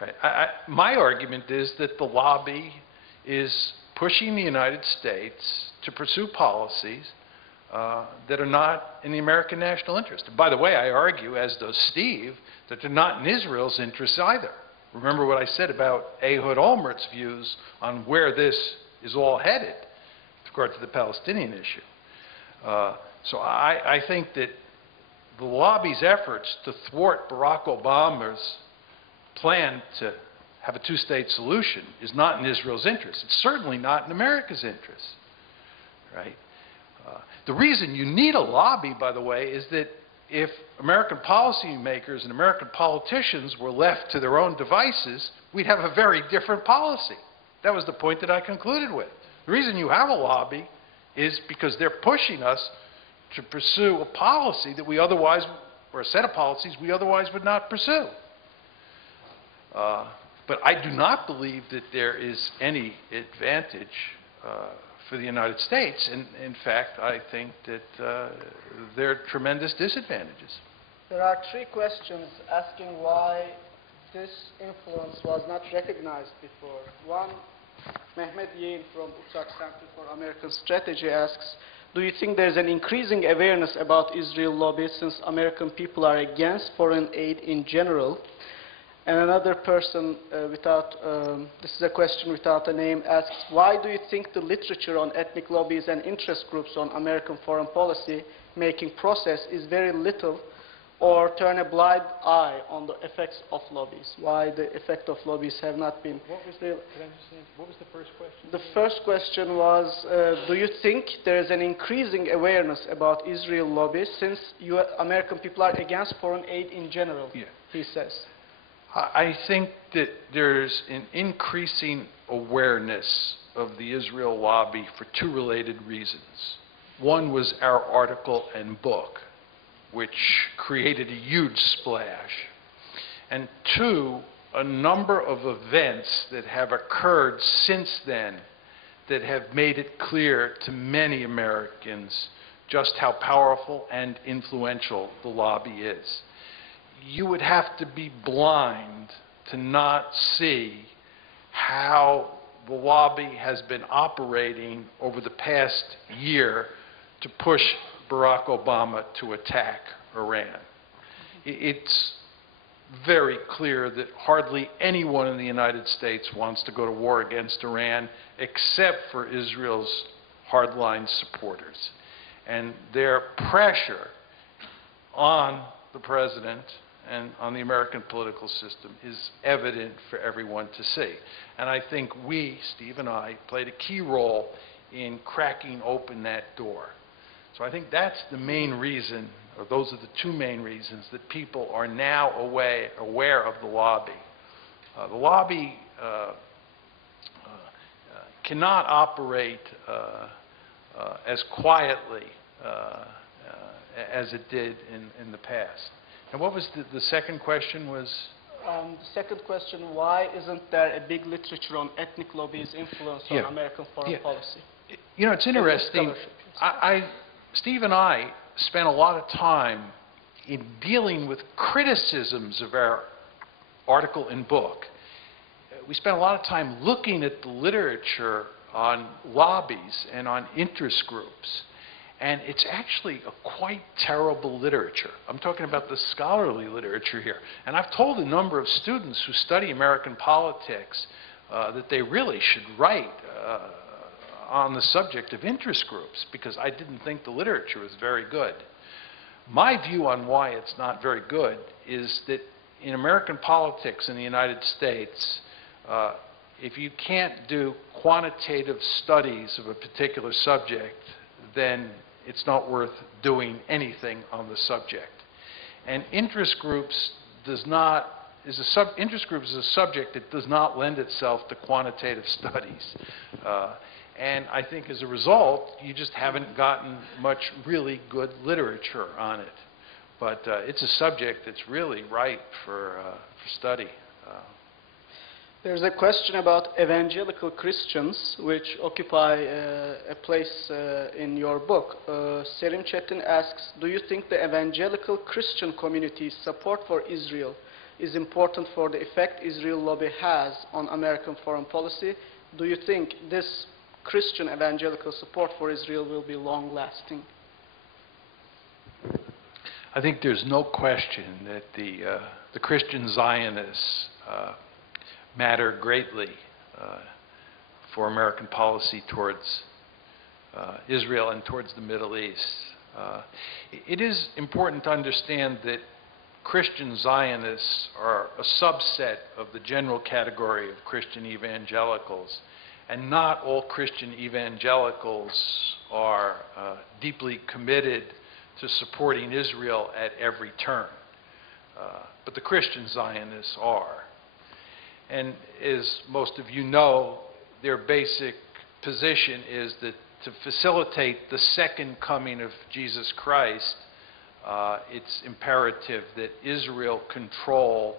Right? My argument is that the lobby is pushing the United States to pursue policies that are not in the American national interest. And by the way, I argue, as does Steve, that they're not in Israel's interests either. Remember what I said about Ehud Olmert's views on where this is all headed with regard to the Palestinian issue. So I think that the lobby's efforts to thwart Barack Obama's plan to have a two-state solution is not in Israel's interest. It's certainly not in America's interest, right? The reason you need a lobby, by the way, is that if American policymakers and American politicians were left to their own devices, we'd have a very different policy. That was the point that I concluded with. The reason you have a lobby is because they're pushing us to pursue a policy that we otherwise, or a set of policies we otherwise would not pursue. But I do not believe that there is any advantage for the United States. In fact, I think that there are tremendous disadvantages. There are three questions asking why this influence was not recognized before. One, Mehmet Yeğen from Uçak Center for American Strategy asks, do you think there's an increasing awareness about Israel lobby since American people are against foreign aid in general? And another person, this is a question without a name, asks, why do you think the literature on ethnic lobbies and interest groups on American foreign policy making process is very little or turn a blind eye on the effects of lobbies? Why the effect of lobbies have not been... What was the first question? The first question was, do you think there is an increasing awareness about Israel lobbies since American people are against foreign aid in general, he says. I think that there's an increasing awareness of the Israel lobby for two related reasons. One was our article and book, which created a huge splash. And two, a number of events that have occurred since then that have made it clear to many Americans just how powerful and influential the lobby is. You would have to be blind to not see how the lobby has been operating over the past year to push Barack Obama to attack Iran. It's very clear that hardly anyone in the United States wants to go to war against Iran except for Israel's hardline supporters. And their pressure on the president and on the American political system is evident for everyone to see. And I think we, Steve and I, played a key role in cracking open that door. So I think that's the main reason, or those are the two main reasons, that people are now aware of the lobby. The lobby cannot operate as quietly as it did in the past. And what was the second question was? The second question, why isn't there a big literature on ethnic lobbies' influence on American foreign policy? You know, it's interesting. Steve and I spent a lot of time in dealing with criticisms of our article and book. We spent a lot of time looking at the literature on lobbies and on interest groups. And it's actually a quite terrible literature. I'm talking about the scholarly literature here. And I've told a number of students who study American politics that they really should write on the subject of interest groups, because I didn't think the literature was very good. My view on why it's not very good is that in American politics in the United States, if you can't do quantitative studies of a particular subject, then it's not worth doing anything on the subject. And interest groups is a subject that does not lend itself to quantitative studies. And I think as a result, you just haven't gotten much really good literature on it. But it's a subject that's really ripe for study. There's a question about evangelical Christians, which occupy a place in your book. Selim Çetin asks, do you think the evangelical Christian community's support for Israel is important for the effect Israel lobby has on American foreign policy? Do you think this Christian evangelical support for Israel will be long-lasting? I think there's no question that the Christian Zionists matter greatly for American policy towards Israel and towards the Middle East. It is important to understand that Christian Zionists are a subset of the general category of Christian evangelicals, and not all Christian evangelicals are deeply committed to supporting Israel at every turn. But the Christian Zionists are. And as most of you know, their basic position is that to facilitate the second coming of Jesus Christ, it's imperative that Israel control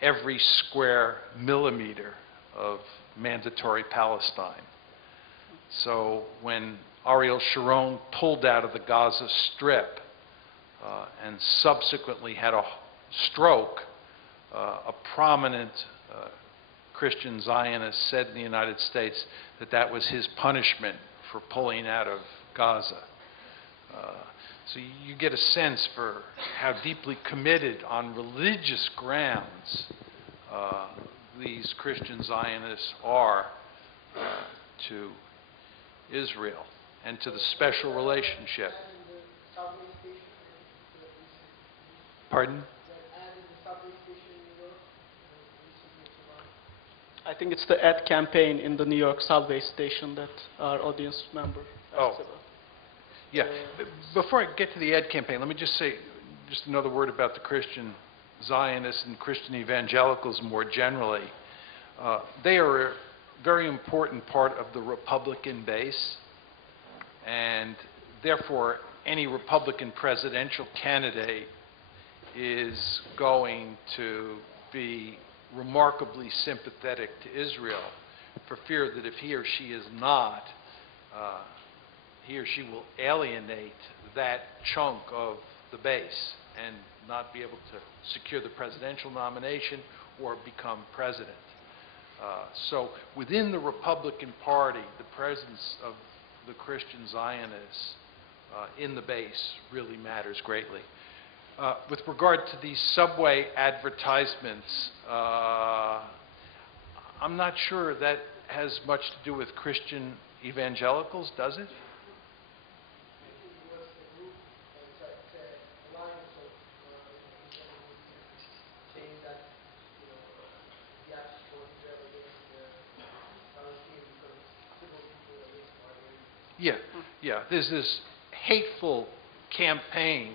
every square millimeter of mandatory Palestine. So when Ariel Sharon pulled out of the Gaza Strip and subsequently had a stroke, a prominent Christian Zionist said in the United States that that was his punishment for pulling out of Gaza. So you get a sense for how deeply committed on religious grounds these Christian Zionists are to Israel and to the special relationship. Pardon? I think it's the ad campaign in the New York subway station that our audience member asked about. Yeah. Before I get to the ad campaign, let me just say just another word about the Christian Zionists and Christian evangelicals more generally. They are a very important part of the Republican base, and therefore any Republican presidential candidate is going to be remarkably sympathetic to Israel, for fear that if he or she is not, he or she will alienate that chunk of the base and not be able to secure the presidential nomination or become president. So within the Republican Party, the presence of the Christian Zionists in the base really matters greatly. With regard to these subway advertisements, I'm not sure that has much to do with Christian evangelicals, does it? Yeah. There's this hateful campaign,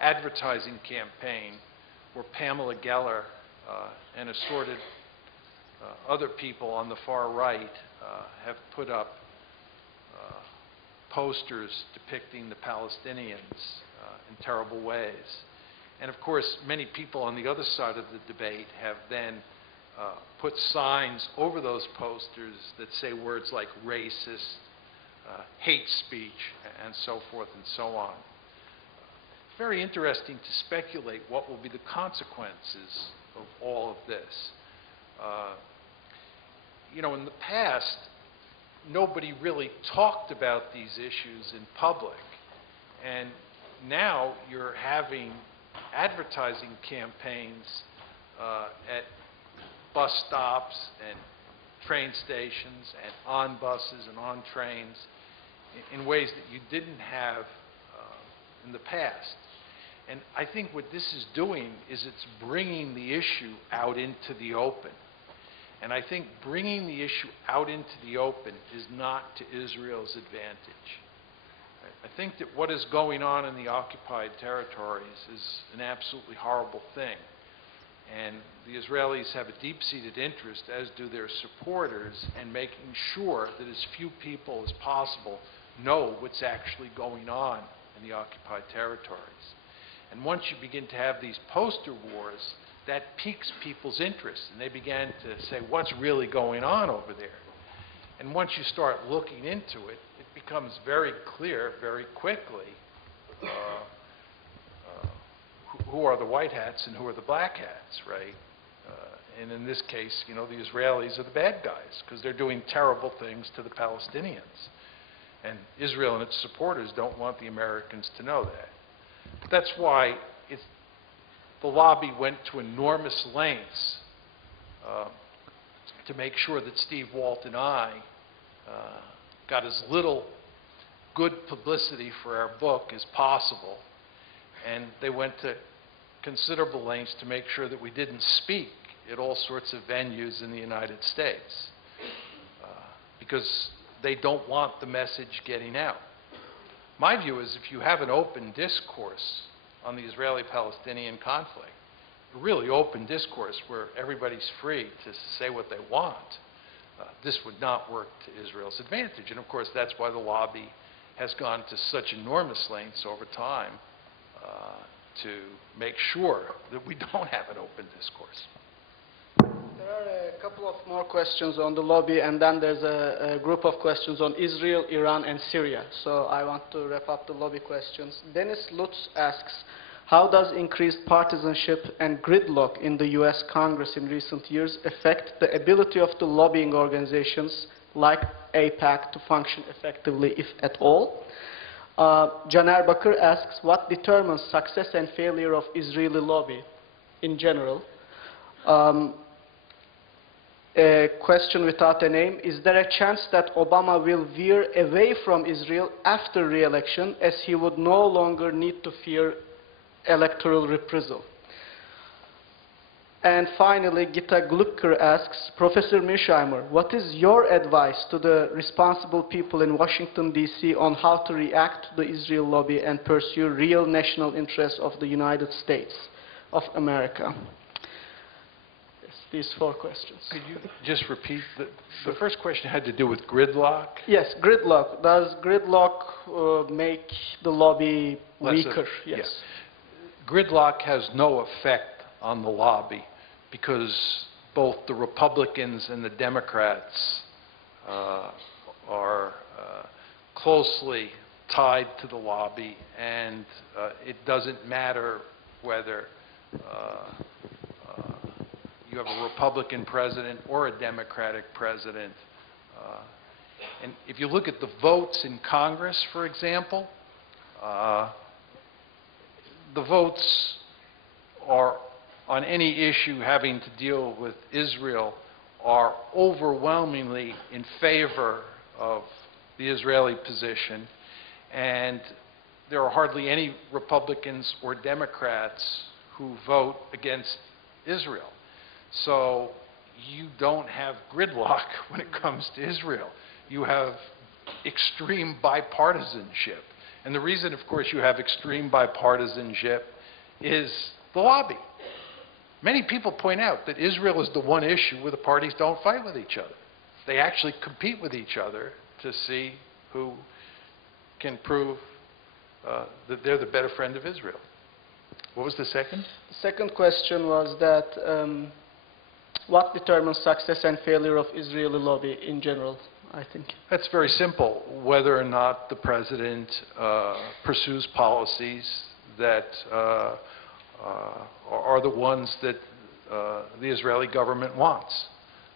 advertising campaign, where Pamela Geller and assorted other people on the far right have put up posters depicting the Palestinians in terrible ways. And of course, many people on the other side of the debate have then put signs over those posters that say words like racist, hate speech, and so forth and so on. It's very interesting to speculate what will be the consequences of all of this. In the past, nobody really talked about these issues in public. And now you're having advertising campaigns at bus stops and train stations and on buses and on trains in ways that you didn't have in the past. And I think what this is doing is it's bringing the issue out into the open. And I think bringing the issue out into the open is not to Israel's advantage. I think that what is going on in the occupied territories is an absolutely horrible thing. And the Israelis have a deep-seated interest, as do their supporters, in making sure that as few people as possible know what's actually going on in the occupied territories. And once you begin to have these poster wars, that piques people's interest, and they began to say, what's really going on over there? And once you start looking into it, it becomes very clear very quickly who are the white hats and who are the black hats, right? And in this case, you know, the Israelis are the bad guys because they're doing terrible things to the Palestinians. And Israel and its supporters don't want the Americans to know that. That's why the lobby went to enormous lengths to make sure that Steve Walt and I got as little good publicity for our book as possible. And they went to considerable lengths to make sure that we didn't speak at all sorts of venues in the United States because they don't want the message getting out. My view is if you have an open discourse on the Israeli-Palestinian conflict, a really open discourse where everybody's free to say what they want, this would not work to Israel's advantage. And of course, that's why the lobby has gone to such enormous lengths over time to make sure that we don't have an open discourse. There are a couple of more questions on the lobby, and then there's a group of questions on Israel, Iran, and Syria. So I want to wrap up the lobby questions. Dennis Lutz asks, how does increased partisanship and gridlock in the U.S. Congress in recent years affect the ability of the lobbying organizations like AIPAC to function effectively, if at all? Caner Bakır asks, what determines success and failure of Israeli lobby in general? A question without a name, is there a chance that Obama will veer away from Israel after re-election as he would no longer need to fear electoral reprisal? And finally, Gita Glucker asks, Professor Mearsheimer, what is your advice to the responsible people in Washington, D.C. on how to react to the Israel lobby and pursue real national interests of the United States of America? These 4 questions. Could you just repeat? The first question had to do with gridlock? Yes, gridlock. Does gridlock make the lobby weaker? Yes. Gridlock has no effect on the lobby because both the Republicans and the Democrats are closely tied to the lobby, and it doesn't matter whether you have a Republican president or a Democratic president. And if you look at the votes in Congress, for example, the votes are on any issue having to deal with Israel are overwhelmingly in favor of the Israeli position, and there are hardly any Republicans or Democrats who vote against Israel. So you don't have gridlock when it comes to Israel. You have extreme bipartisanship. And the reason, of course, you have extreme bipartisanship is the lobby. Many people point out that Israel is the one issue where the parties don't fight with each other. They actually compete with each other to see who can prove that they're the better friend of Israel. What was the second? The second question was that what determines success and failure of Israeli lobby in general, I think? That's very simple. Whether or not the president pursues policies that are the ones that the Israeli government wants.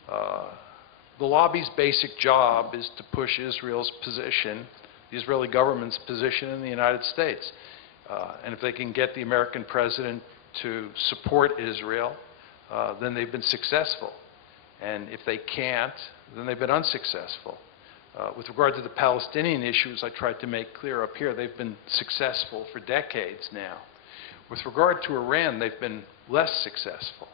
The lobby's basic job is to push Israel's position, the Israeli government's position in the United States. And if they can get the American president to support Israel, then they've been successful. And if they can't, then they've been unsuccessful. With regard to the Palestinian issues, I tried to make clear up here, they've been successful for decades now. With regard to Iran, they've been less successful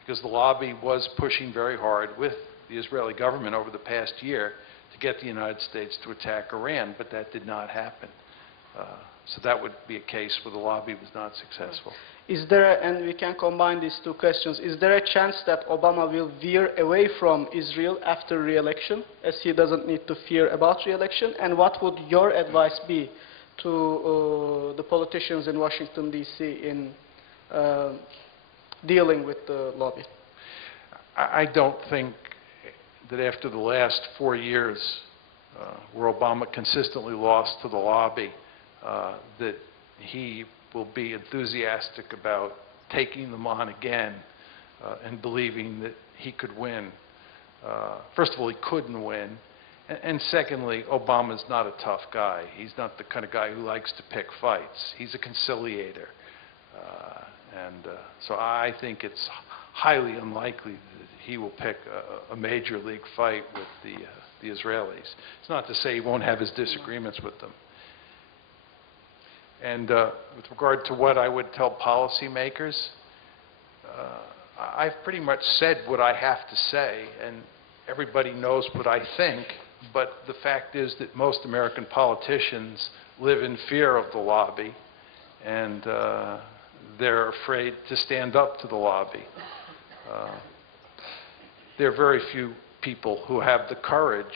because the lobby was pushing very hard with the Israeli government over the past year to get the United States to attack Iran, but that did not happen. So that would be a case where the lobby was not successful. Is there, and we can combine these 2 questions, is there a chance that Obama will veer away from Israel after re-election, as he doesn't need to fear about re-election? And what would your advice be to the politicians in Washington, D.C. in dealing with the lobby? I don't think that after the last 4 years, where Obama consistently lost to the lobby, that he will be enthusiastic about taking them on again and believing that he could win. First of all, he couldn't win. And secondly, Obama's not a tough guy. He's not the kind of guy who likes to pick fights. He's a conciliator. So I think it's highly unlikely that he will pick a major league fight with the Israelis. It's not to say he won't have his disagreements with them. And with regard to what I would tell policymakers, I've pretty much said what I have to say, and everybody knows what I think, but the fact is that most American politicians live in fear of the lobby, and they're afraid to stand up to the lobby. There are very few people who have the courage,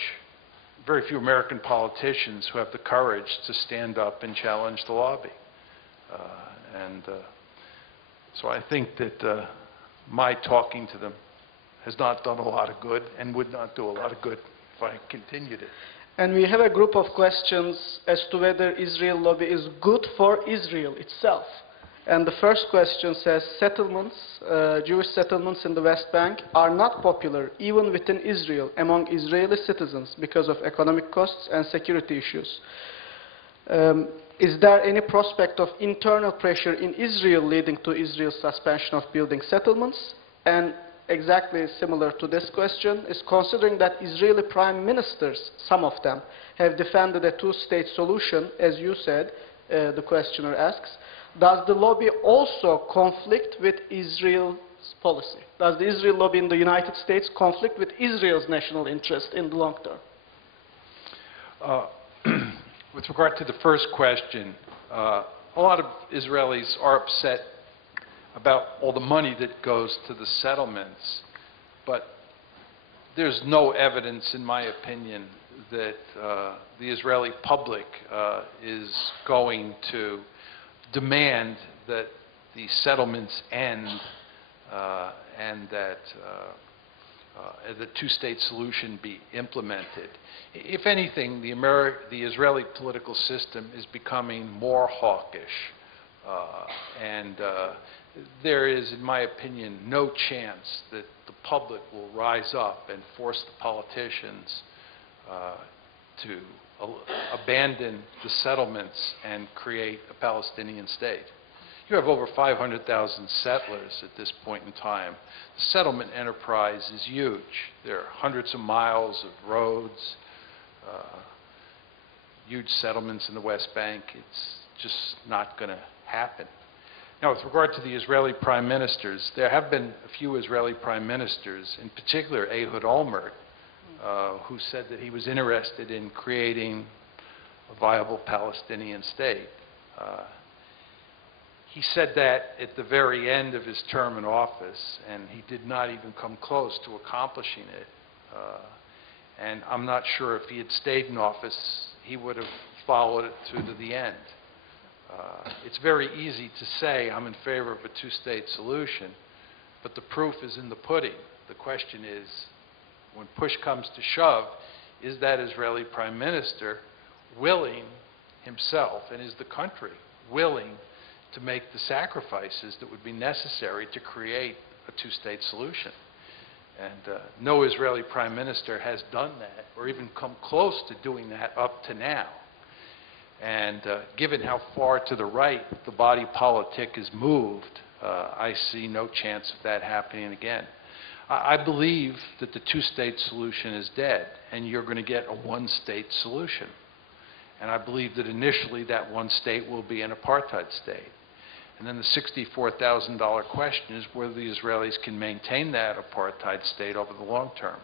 very few American politicians who have the courage to stand up and challenge the lobby. So I think that my talking to them has not done a lot of good and would not do a lot of good if I continued it. And we have a group of questions as to whether Israel lobby is good for Israel itself. And the first question says, settlements, Jewish settlements in the West Bank are not popular even within Israel among Israeli citizens because of economic costs and security issues. Is there any prospect of internal pressure in Israel leading to Israel's suspension of building settlements? And exactly similar to this question is, considering that Israeli prime ministers, some of them, have defended a two-state solution, as you said, the questioner asks, does the lobby also conflict with Israel's policy? Does the Israel lobby in the United States conflict with Israel's national interest in the long term? With regard to the first question, a lot of Israelis are upset about all the money that goes to the settlements, but there's no evidence, in my opinion, that the Israeli public is going to demand that the settlements end and that the two-state solution be implemented. If anything, the Israeli political system is becoming more hawkish, and there is, in my opinion, no chance that the public will rise up and force the politicians to abandon the settlements and create a Palestinian state. You have over 500,000 settlers at this point in time. The settlement enterprise is huge. There are hundreds of miles of roads, huge settlements in the West Bank. It's just not going to happen. Now, with regard to the Israeli prime ministers, there have been a few Israeli prime ministers, in particular Ehud Olmert, who said that he was interested in creating a viable Palestinian state. He said that at the very end of his term in office, and he did not even come close to accomplishing it. And I'm not sure if he had stayed in office, he would have followed it through to the end. It's very easy to say I'm in favor of a two-state solution, but the proof is in the pudding. The question is, when push comes to shove, is that Israeli prime minister willing himself, and is the country willing to make the sacrifices that would be necessary to create a two-state solution? And no Israeli prime minister has done that, or even come close to doing that up to now. And given how far to the right the body politic is moved, I see no chance of that happening again. I believe that the two-state solution is dead, and you're going to get a one-state solution. And I believe that initially that one state will be an apartheid state. And then the $64,000 question is whether the Israelis can maintain that apartheid state over the long term.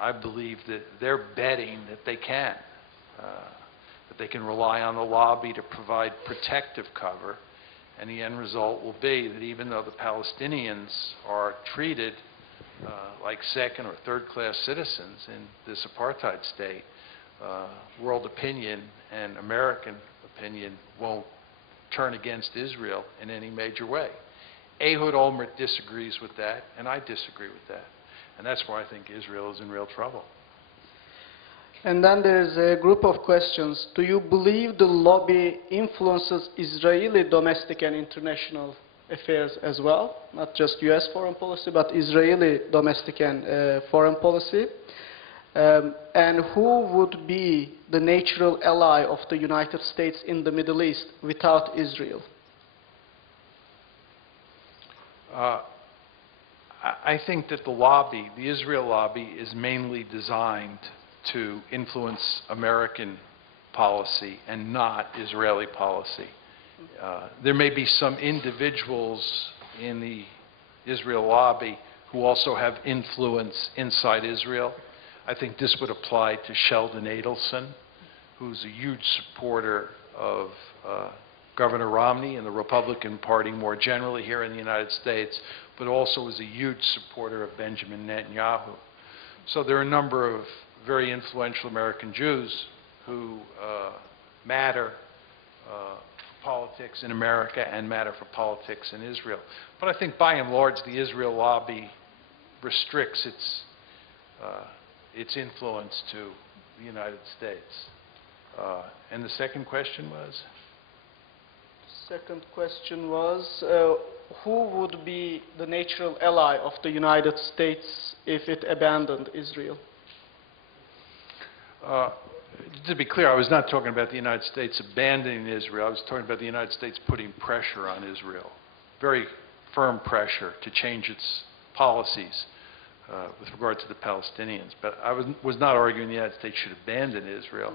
I believe that they're betting that they can. That they can rely on the lobby to provide protective cover, and the end result will be that even though the Palestinians are treated like second or third-class citizens in this apartheid state, world opinion and American opinion won't turn against Israel in any major way. Ehud Olmert disagrees with that, and I disagree with that. And that's why I think Israel is in real trouble. And then there's a group of questions. Do you believe the lobby influences Israeli domestic and international affairs as well? Not just US foreign policy, but Israeli domestic and foreign policy. And who would be the natural ally of the United States in the Middle East without Israel? I think that the lobby, the Israel lobby, is mainly designed to influence American policy and not Israeli policy. There may be some individuals in the Israel lobby who also have influence inside Israel. I think this would apply to Sheldon Adelson, who's a huge supporter of Governor Romney and the Republican Party more generally here in the United States, but also is a huge supporter of Benjamin Netanyahu. So there are a number of very influential American Jews who matter for politics in America and matter for politics in Israel. But I think by and large the Israel lobby restricts its influence to the United States. And the second question was? Second question was, who would be the natural ally of the United States if it abandoned Israel? To be clear, I was not talking about the United States abandoning Israel. I was talking about the United States putting pressure on Israel, very firm pressure to change its policies with regard to the Palestinians. But I was not arguing the United States should abandon Israel.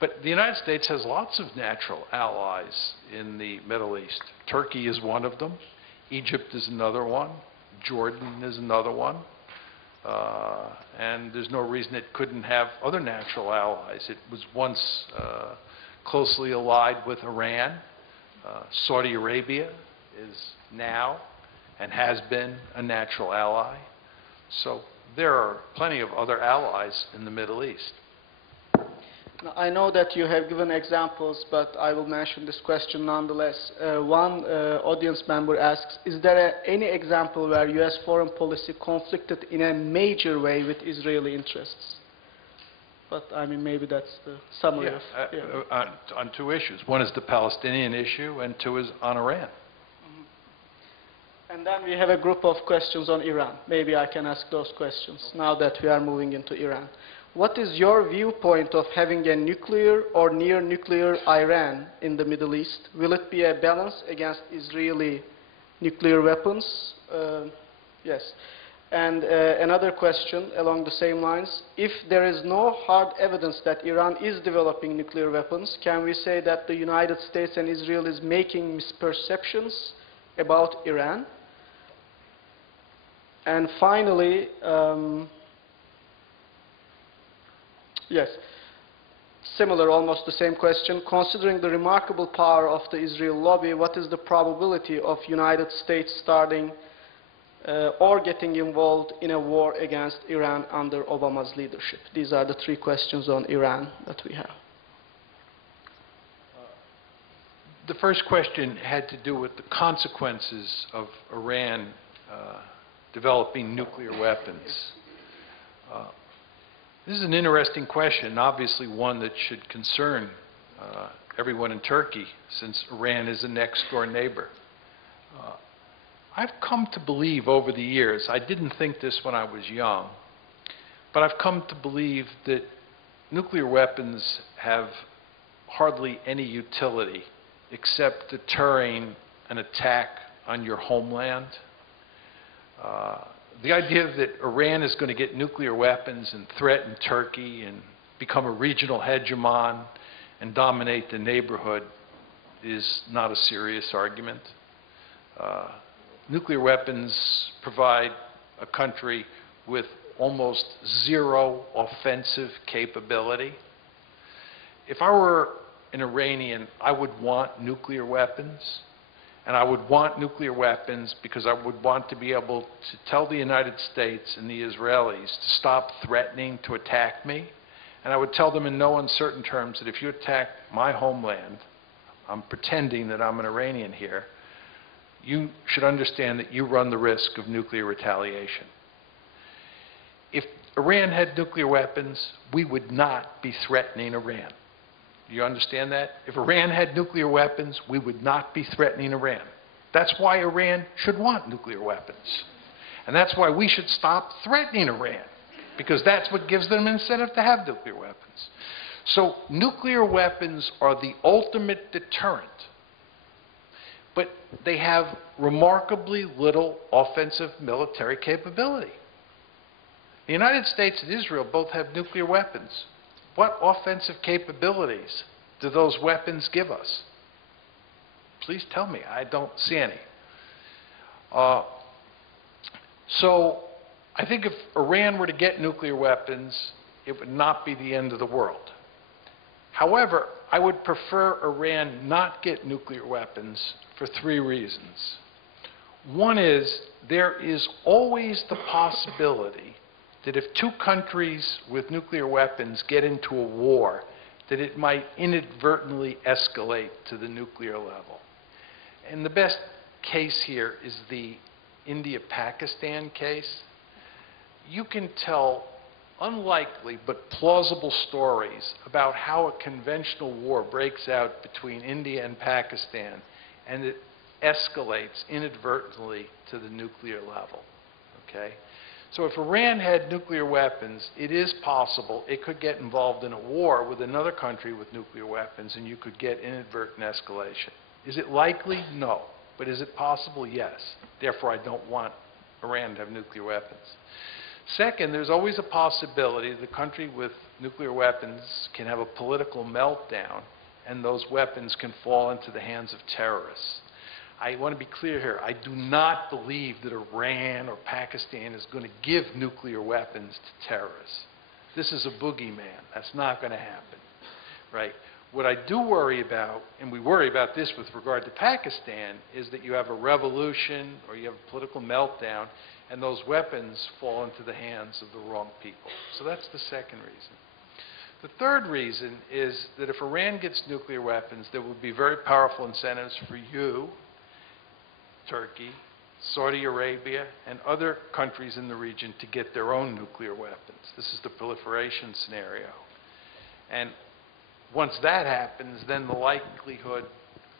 But the United States has lots of natural allies in the Middle East. Turkey is one of them. Egypt is another one. Jordan is another one. And there's no reason it couldn't have other natural allies. It was once closely allied with Iran. Saudi Arabia is now and has been a natural ally. So there are plenty of other allies in the Middle East. Now, I know that you have given examples, but I will mention this question nonetheless. One audience member asks, is there any example where U.S. foreign policy conflicted in a major way with Israeli interests? But I mean, maybe that's the summary of... On two issues. One is the Palestinian issue, and two is on Iran. And then we have a group of questions on Iran. Maybe I can ask those questions now that we are moving into Iran. What is your viewpoint of having a nuclear or near-nuclear Iran in the Middle East? Will it be a balance against Israeli nuclear weapons? Yes. And another question along the same lines. If there is no hard evidence that Iran is developing nuclear weapons, can we say that the United States and Israel is making misperceptions about Iran? And finally, yes, similar, almost the same question. Considering the remarkable power of the Israel lobby, what is the probability of United States starting or getting involved in a war against Iran under Obama's leadership? These are the three questions on Iran that we have. The first question had to do with the consequences of Iran developing nuclear weapons. This is an interesting question, obviously one that should concern everyone in Turkey, since Iran is a next-door neighbor. I've come to believe over the years, I didn't think this when I was young, but I've come to believe that nuclear weapons have hardly any utility except deterring an attack on your homeland. The idea that Iran is going to get nuclear weapons and threaten Turkey and become a regional hegemon and dominate the neighborhood is not a serious argument. Nuclear weapons provide a country with almost zero offensive capability. If I were an Iranian, I would want nuclear weapons. And I would want nuclear weapons because I would want to be able to tell the United States and the Israelis to stop threatening to attack me. And I would tell them in no uncertain terms that if you attack my homeland, I'm pretending that I'm an Iranian here, you should understand that you run the risk of nuclear retaliation. If Iran had nuclear weapons, we would not be threatening Iran. Do you understand that? If Iran had nuclear weapons, we would not be threatening Iran. That's why Iran should want nuclear weapons. And that's why we should stop threatening Iran, because that's what gives them incentive to have nuclear weapons. So nuclear weapons are the ultimate deterrent, but they have remarkably little offensive military capability. The United States and Israel both have nuclear weapons. What offensive capabilities do those weapons give us? Please tell me. I don't see any. So I think if Iran were to get nuclear weapons, it would not be the end of the world. However, I would prefer Iran not get nuclear weapons for 3 reasons. One is, there is always the possibility that if 2 countries with nuclear weapons get into a war, that it might inadvertently escalate to the nuclear level. And the best case here is the India-Pakistan case. You can tell unlikely but plausible stories about how a conventional war breaks out between India and Pakistan, and it escalates inadvertently to the nuclear level. Okay? So if Iran had nuclear weapons, it is possible it could get involved in a war with another country with nuclear weapons, and you could get inadvertent escalation. Is it likely? No. But is it possible? Yes. Therefore, I don't want Iran to have nuclear weapons. Second, there's always a possibility the country with nuclear weapons can have a political meltdown, and those weapons can fall into the hands of terrorists. I want to be clear here. I do not believe that Iran or Pakistan is going to give nuclear weapons to terrorists. This is a boogeyman. That's not going to happen, right? What I do worry about, and we worry about this with regard to Pakistan, is that you have a revolution or you have a political meltdown, and those weapons fall into the hands of the wrong people. So that's the second reason. The third reason is that if Iran gets nuclear weapons, there will be very powerful incentives for you, Turkey, Saudi Arabia, and other countries in the region to get their own nuclear weapons. This is the proliferation scenario. And once that happens, then the likelihood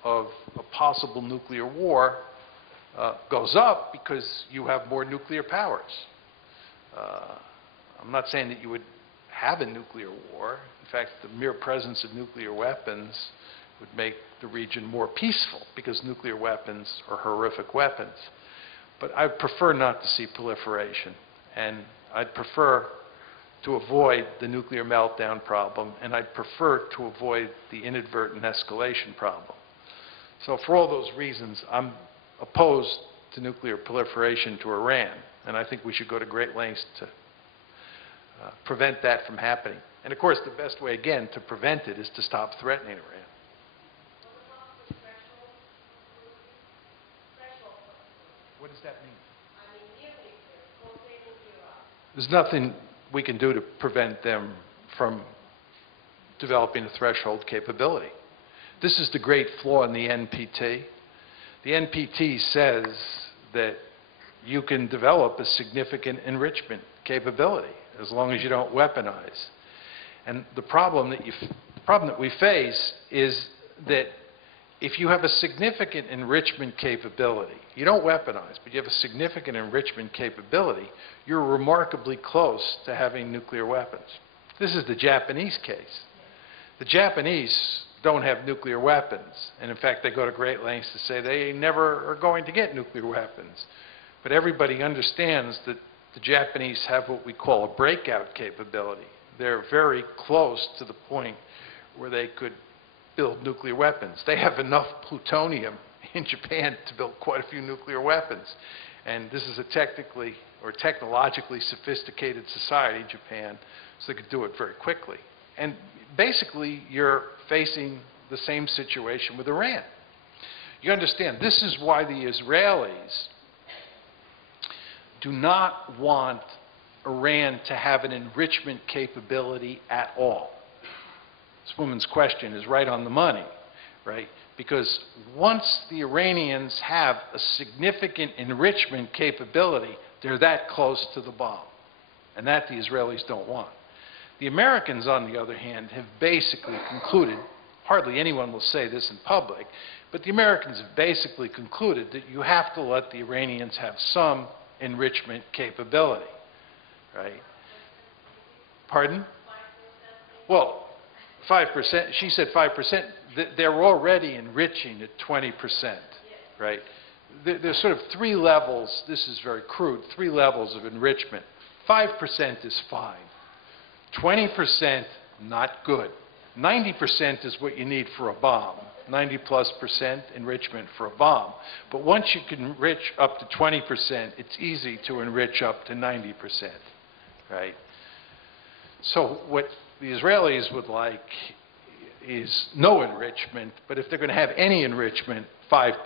of a possible nuclear war goes up because you have more nuclear powers. I'm not saying that you would have a nuclear war. In fact, the mere presence of nuclear weapons would make the region more peaceful because nuclear weapons are horrific weapons. But I'd prefer not to see proliferation, and I'd prefer to avoid the nuclear meltdown problem, and I'd prefer to avoid the inadvertent escalation problem. So for all those reasons, I'm opposed to nuclear proliferation to Iran, and I think we should go to great lengths to prevent that from happening. And of course, the best way, again, to prevent it is to stop threatening Iran. What does that mean? There's nothing we can do to prevent them from developing a threshold capability. This is the great flaw in the NPT. The NPT says that you can develop a significant enrichment capability as long as you don't weaponize. And the problem that we face is that if you have a significant enrichment capability, you don't weaponize, but you have a significant enrichment capability, you're remarkably close to having nuclear weapons. This is the Japanese case. The Japanese don't have nuclear weapons, and in fact, they go to great lengths to say they never are going to get nuclear weapons. But everybody understands that the Japanese have what we call a breakout capability. They're very close to the point where they could build nuclear weapons. They have enough plutonium in Japan to build quite a few nuclear weapons. And this is a technically or technologically sophisticated society, Japan, so they could do it very quickly. And basically, you're facing the same situation with Iran. You understand, this is why the Israelis do not want Iran to have an enrichment capability at all. This woman's question is right on the money, right? Because once the Iranians have a significant enrichment capability, they're that close to the bomb. And that the Israelis don't want. The Americans, on the other hand, have basically concluded, hardly anyone will say this in public, but the Americans have basically concluded that you have to let the Iranians have some enrichment capability, right? Pardon? Well, 5%, she said 5%. They're already enriching at 20%, right? There's sort of three levels, this is very crude, three levels of enrichment. 5% is fine. 20%, not good. 90% is what you need for a bomb. 90+% enrichment for a bomb. But once you can enrich up to 20%, it's easy to enrich up to 90%, right? So what the Israelis would like is no enrichment, but if they're going to have any enrichment, 5%,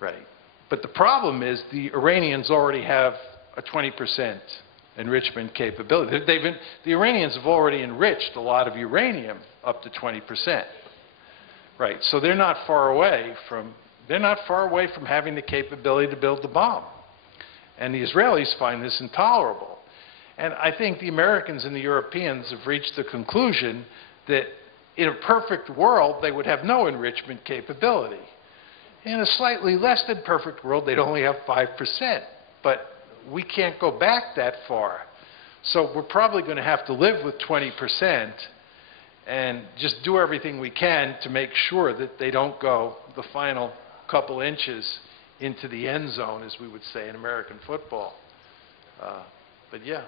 right? But the problem is the Iranians already have a 20% enrichment capability. The Iranians have already enriched a lot of uranium up to 20%, right? So they're not far away from having the capability to build the bomb. And the Israelis find this intolerable. And I think the Americans and the Europeans have reached the conclusion that in a perfect world, they would have no enrichment capability. In a slightly less than perfect world, they'd only have 5%. But we can't go back that far. So we're probably going to have to live with 20% and just do everything we can to make sure that they don't go the final couple inches into the end zone, as we would say in American football. But yeah.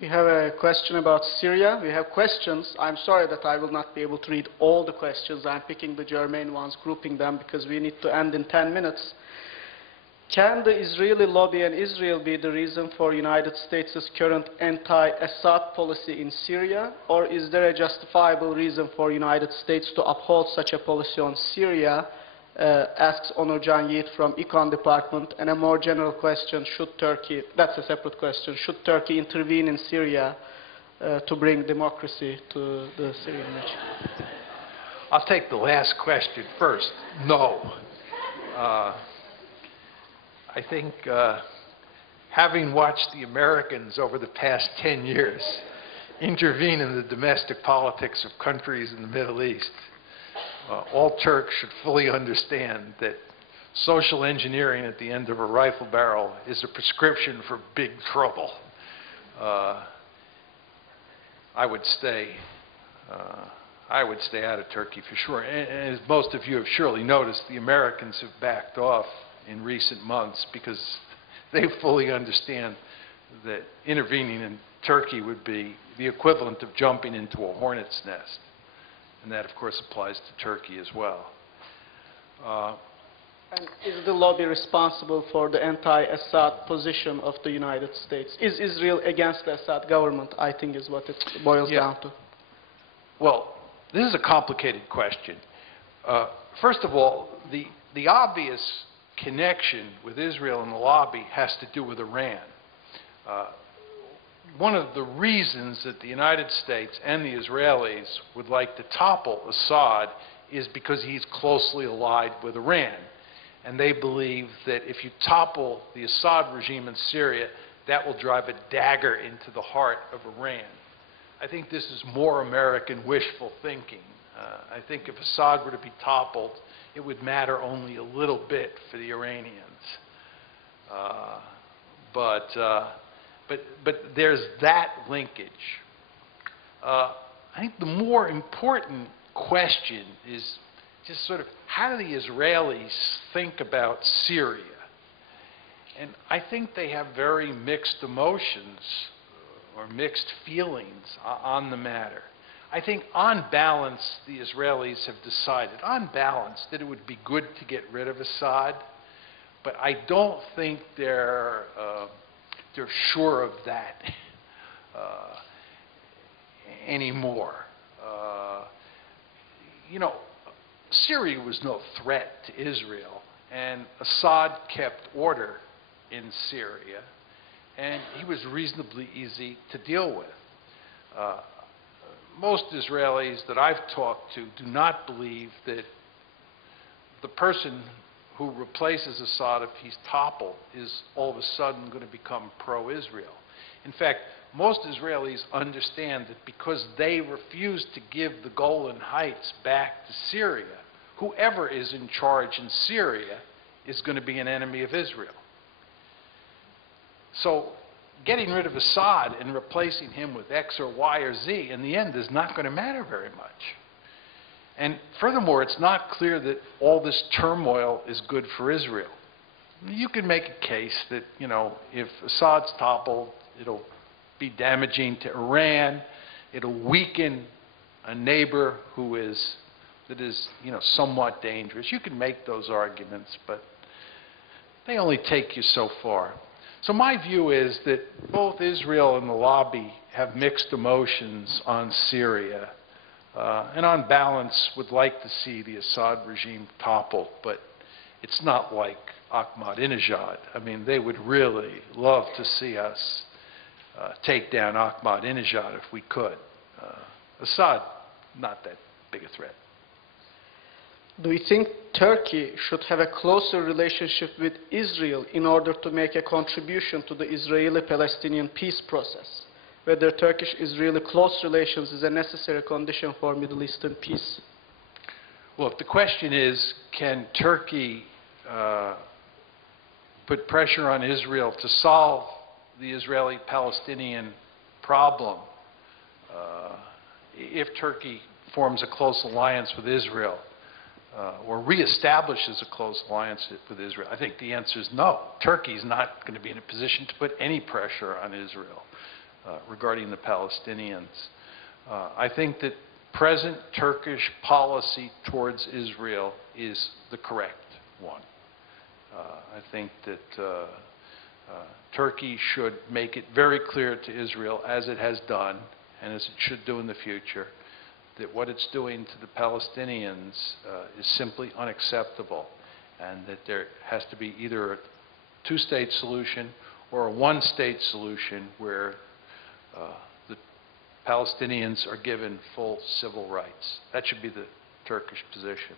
We have a question about Syria. We have questions. I'm sorry that I will not be able to read all the questions. I'm picking the germane ones, grouping them, because we need to end in 10 minutes. Can the Israeli lobby and Israel be the reason for United States' current anti-Assad policy in Syria? Or is there a justifiable reason for United States to uphold such a policy on Syria? Asks Onurcan Yiğit from Econ Department. And a more general question, should Turkey, that's a separate question, should Turkey intervene in Syria to bring democracy to the Syrian region? I'll take the last question first. No. I think having watched the Americans over the past 10 years intervene in the domestic politics of countries in the Middle East, all Turks should fully understand that social engineering at the end of a rifle barrel is a prescription for big trouble. I would stay out of Turkey for sure. And as most of you have surely noticed, the Americans have backed off in recent months because they fully understand that intervening in Turkey would be the equivalent of jumping into a hornet's nest. And that, of course, applies to Turkey as well. And is the lobby responsible for the anti-Assad position of the United States? Is Israel against the Assad government, I think is what it boils down to. Well, this is a complicated question. First of all, the obvious connection with Israel and the lobby has to do with Iran. One of the reasons that the United States and the Israelis would like to topple Assad is because he's closely allied with Iran. And they believe that if you topple the Assad regime in Syria, that will drive a dagger into the heart of Iran. I think this is more American wishful thinking. I think if Assad were to be toppled, it would matter only a little bit for the Iranians. But there's that linkage. I think the more important question is just sort of how do the Israelis think about Syria? And I think they have very mixed emotions or mixed feelings on the matter. I think on balance, the Israelis have decided, on balance, that it would be good to get rid of Assad, but I don't think they're sure of that anymore. You know, Syria was no threat to Israel, and Assad kept order in Syria, and he was reasonably easy to deal with. most Israelis that I've talked to do not believe that the person who replaces Assad, if he's toppled, is all of a sudden going to become pro-Israel. In fact, most Israelis understand that because they refuse to give the Golan Heights back to Syria, whoever is in charge in Syria is going to be an enemy of Israel. So getting rid of Assad and replacing him with X or Y or Z in the end is not going to matter very much. And furthermore, it's not clear that all this turmoil is good for Israel. You can make a case that, you know, if Assad's toppled, it'll be damaging to Iran, it'll weaken a neighbor that is, you know, somewhat dangerous. You can make those arguments, but they only take you so far. So my view is that both Israel and the lobby have mixed emotions on Syria, and on balance would like to see the Assad regime toppled, but it's not like Ahmadinejad. I mean, they would really love to see us take down Ahmadinejad if we could. Assad, not that big a threat. Do you think Turkey should have a closer relationship with Israel in order to make a contribution to the Israeli-Palestinian peace process? Whether Turkish-Israeli close relations is a necessary condition for Middle Eastern peace? Well, if the question is, can Turkey put pressure on Israel to solve the Israeli-Palestinian problem, if Turkey forms a close alliance with Israel, or reestablishes a close alliance with Israel, I think the answer is no. Turkey is not going to be in a position to put any pressure on Israel regarding the Palestinians. I think that present Turkish policy towards Israel is the correct one. I think that Turkey should make it very clear to Israel, as it has done, and as it should do in the future, that what it's doing to the Palestinians is simply unacceptable, and that there has to be either a two-state solution or a one-state solution where the Palestinians are given full civil rights. That should be the Turkish position.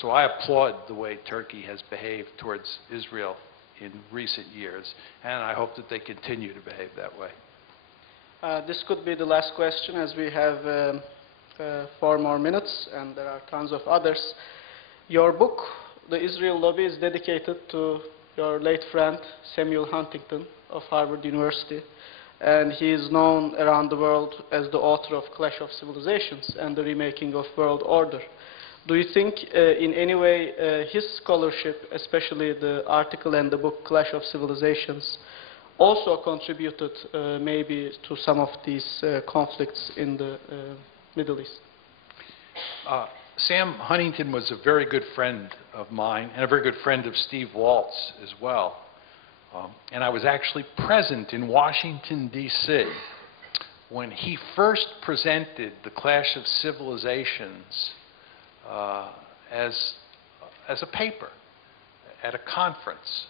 So I applaud the way Turkey has behaved towards Israel in recent years, and I hope that they continue to behave that way. This could be the last question, as we have 4 more minutes, and there are tons of others. Your book, The Israel Lobby, is dedicated to your late friend, Samuel Huntington of Harvard University, and he is known around the world as the author of Clash of Civilizations and the Remaking of World Order. Do you think in any way his scholarship, especially the article and the book Clash of Civilizations, also contributed maybe to some of these conflicts in the Middle East? Sam Huntington was a very good friend of mine and a very good friend of Steve Waltz as well. And I was actually present in Washington, D.C. when he first presented the Clash of Civilizations as a paper at a conference.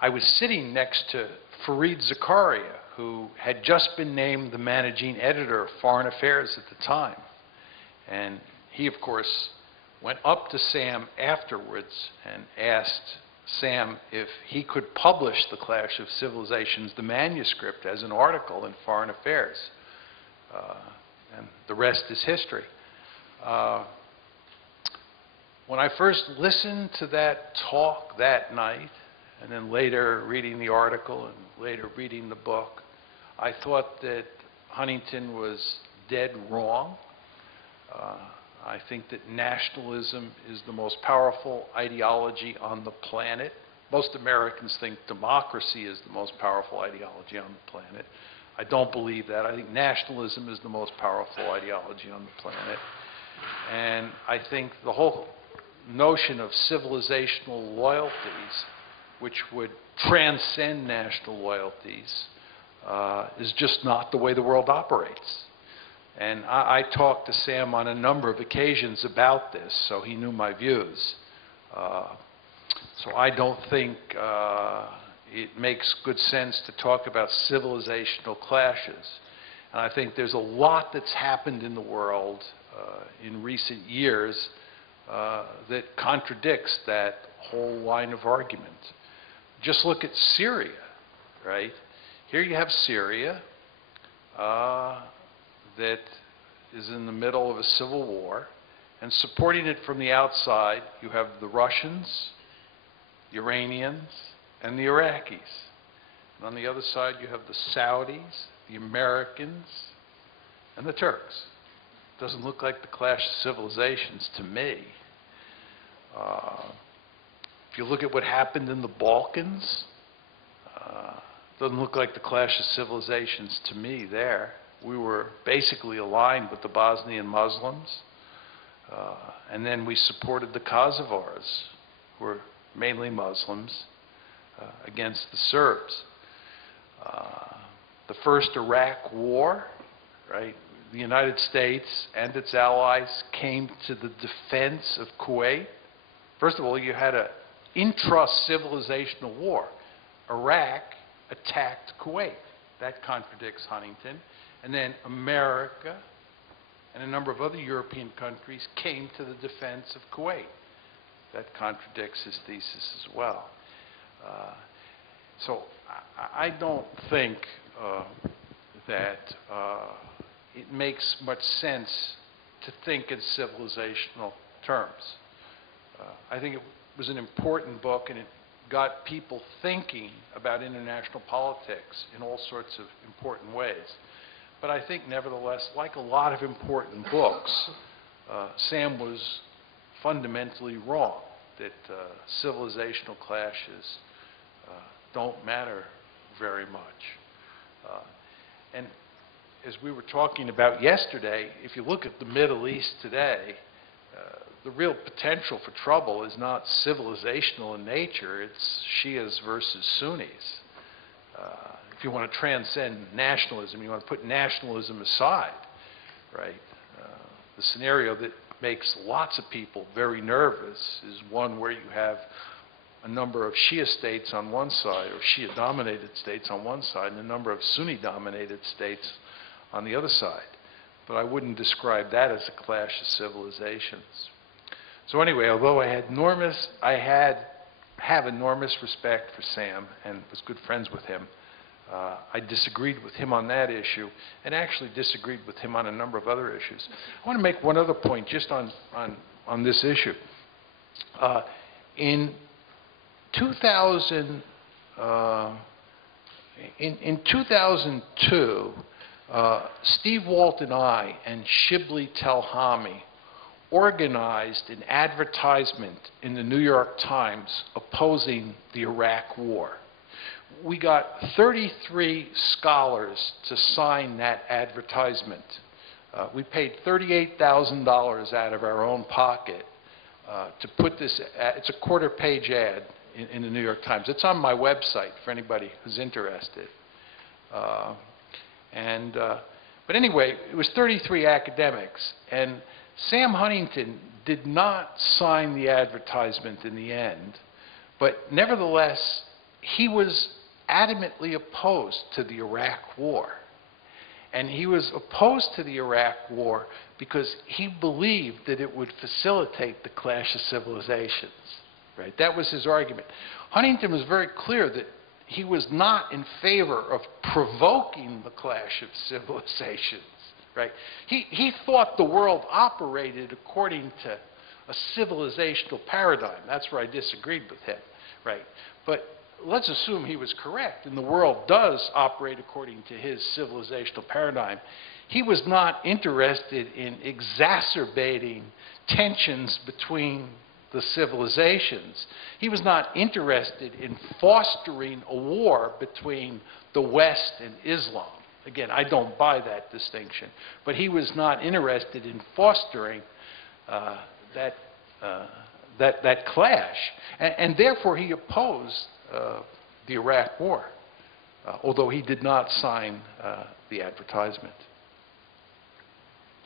I was sitting next to Fareed Zakaria, who had just been named the managing editor of Foreign Affairs at the time. And he, of course, went up to Sam afterwards and asked Sam if he could publish the Clash of Civilizations, the manuscript, as an article in Foreign Affairs. And the rest is history. When I first listened to that talk that night, and then later reading the article and later reading the book, I thought that Huntington was dead wrong. I think that nationalism is the most powerful ideology on the planet. Most Americans think democracy is the most powerful ideology on the planet. I don't believe that. I think nationalism is the most powerful ideology on the planet. And I think the whole notion of civilizational loyalties, which would transcend national loyalties, is just not the way the world operates. And I talked to Sam on a number of occasions about this, so he knew my views. So I don't think it makes good sense to talk about civilizational clashes. And I think there's a lot that's happened in the world in recent years that contradicts that whole line of argument. Just look at Syria, right? Here you have Syria that is in the middle of a civil war, and supporting it from the outside, you have the Russians, the Iranians, and the Iraqis. And on the other side, you have the Saudis, the Americans, and the Turks. Doesn't look like the clash of civilizations to me. If you look at what happened in the Balkans, doesn't look like the clash of civilizations to me there. We were basically aligned with the Bosnian Muslims, and then we supported the Kosovars, who were mainly Muslims, against the Serbs. The first Iraq war, right? The United States and its allies came to the defense of Kuwait. First of all, you had an intra-civilizational war. Iraq attacked Kuwait. That contradicts Huntington. And then America and a number of other European countries came to the defense of Kuwait. That contradicts his thesis as well. So I don't think that it makes much sense to think in civilizational terms. I think it was an important book, and it got people thinking about international politics in all sorts of important ways. But I think, nevertheless, like a lot of important books, Sam was fundamentally wrong, that civilizational clashes don't matter very much. And as we were talking about yesterday, if you look at the Middle East today, the real potential for trouble is not civilizational in nature, it's Shias versus Sunnis. If you want to transcend nationalism, you want to put nationalism aside, right? The scenario that makes lots of people very nervous is one where you have a number of Shia states on one side, or Shia-dominated states on one side, and a number of Sunni-dominated states on the other side. But I wouldn't describe that as a clash of civilizations. So anyway, although I have enormous respect for Sam and was good friends with him, I disagreed with him on that issue, and actually disagreed with him on a number of other issues. I want to make one other point just on this issue. In 2002, Steve Walt and I and Shibli Telhami organized an advertisement in the New York Times opposing the Iraq War. We got 33 scholars to sign that advertisement. We paid $38,000 out of our own pocket to put this, it's a quarter-page ad in the New York Times. It's on my website for anybody who's interested. But anyway, it was 33 academics, and Sam Huntington did not sign the advertisement in the end, but nevertheless, he was adamantly opposed to the Iraq War. And he was opposed to the Iraq War because he believed that it would facilitate the clash of civilizations. Right? That was his argument. Huntington was very clear that he was not in favor of provoking the clash of civilizations. Right? He thought the world operated according to a civilizational paradigm. That's where I disagreed with him. Right? But let's assume he was correct, and the world does operate according to his civilizational paradigm. He was not interested in exacerbating tensions between the civilizations. He was not interested in fostering a war between the West and Islam. Again, I don't buy that distinction. But he was not interested in fostering that clash. And therefore, he opposed the Iraq War, although he did not sign the advertisement.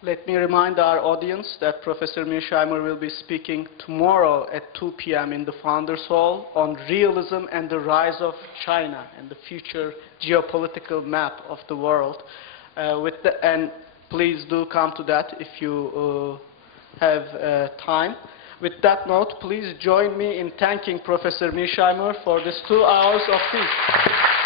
Let me remind our audience that Professor Mearsheimer will be speaking tomorrow at 2 p.m. in the Founders Hall on realism and the rise of China and the future geopolitical map of the world. And please do come to that if you have time. With that note, please join me in thanking Professor Mearsheimer for this 2 hours of peace.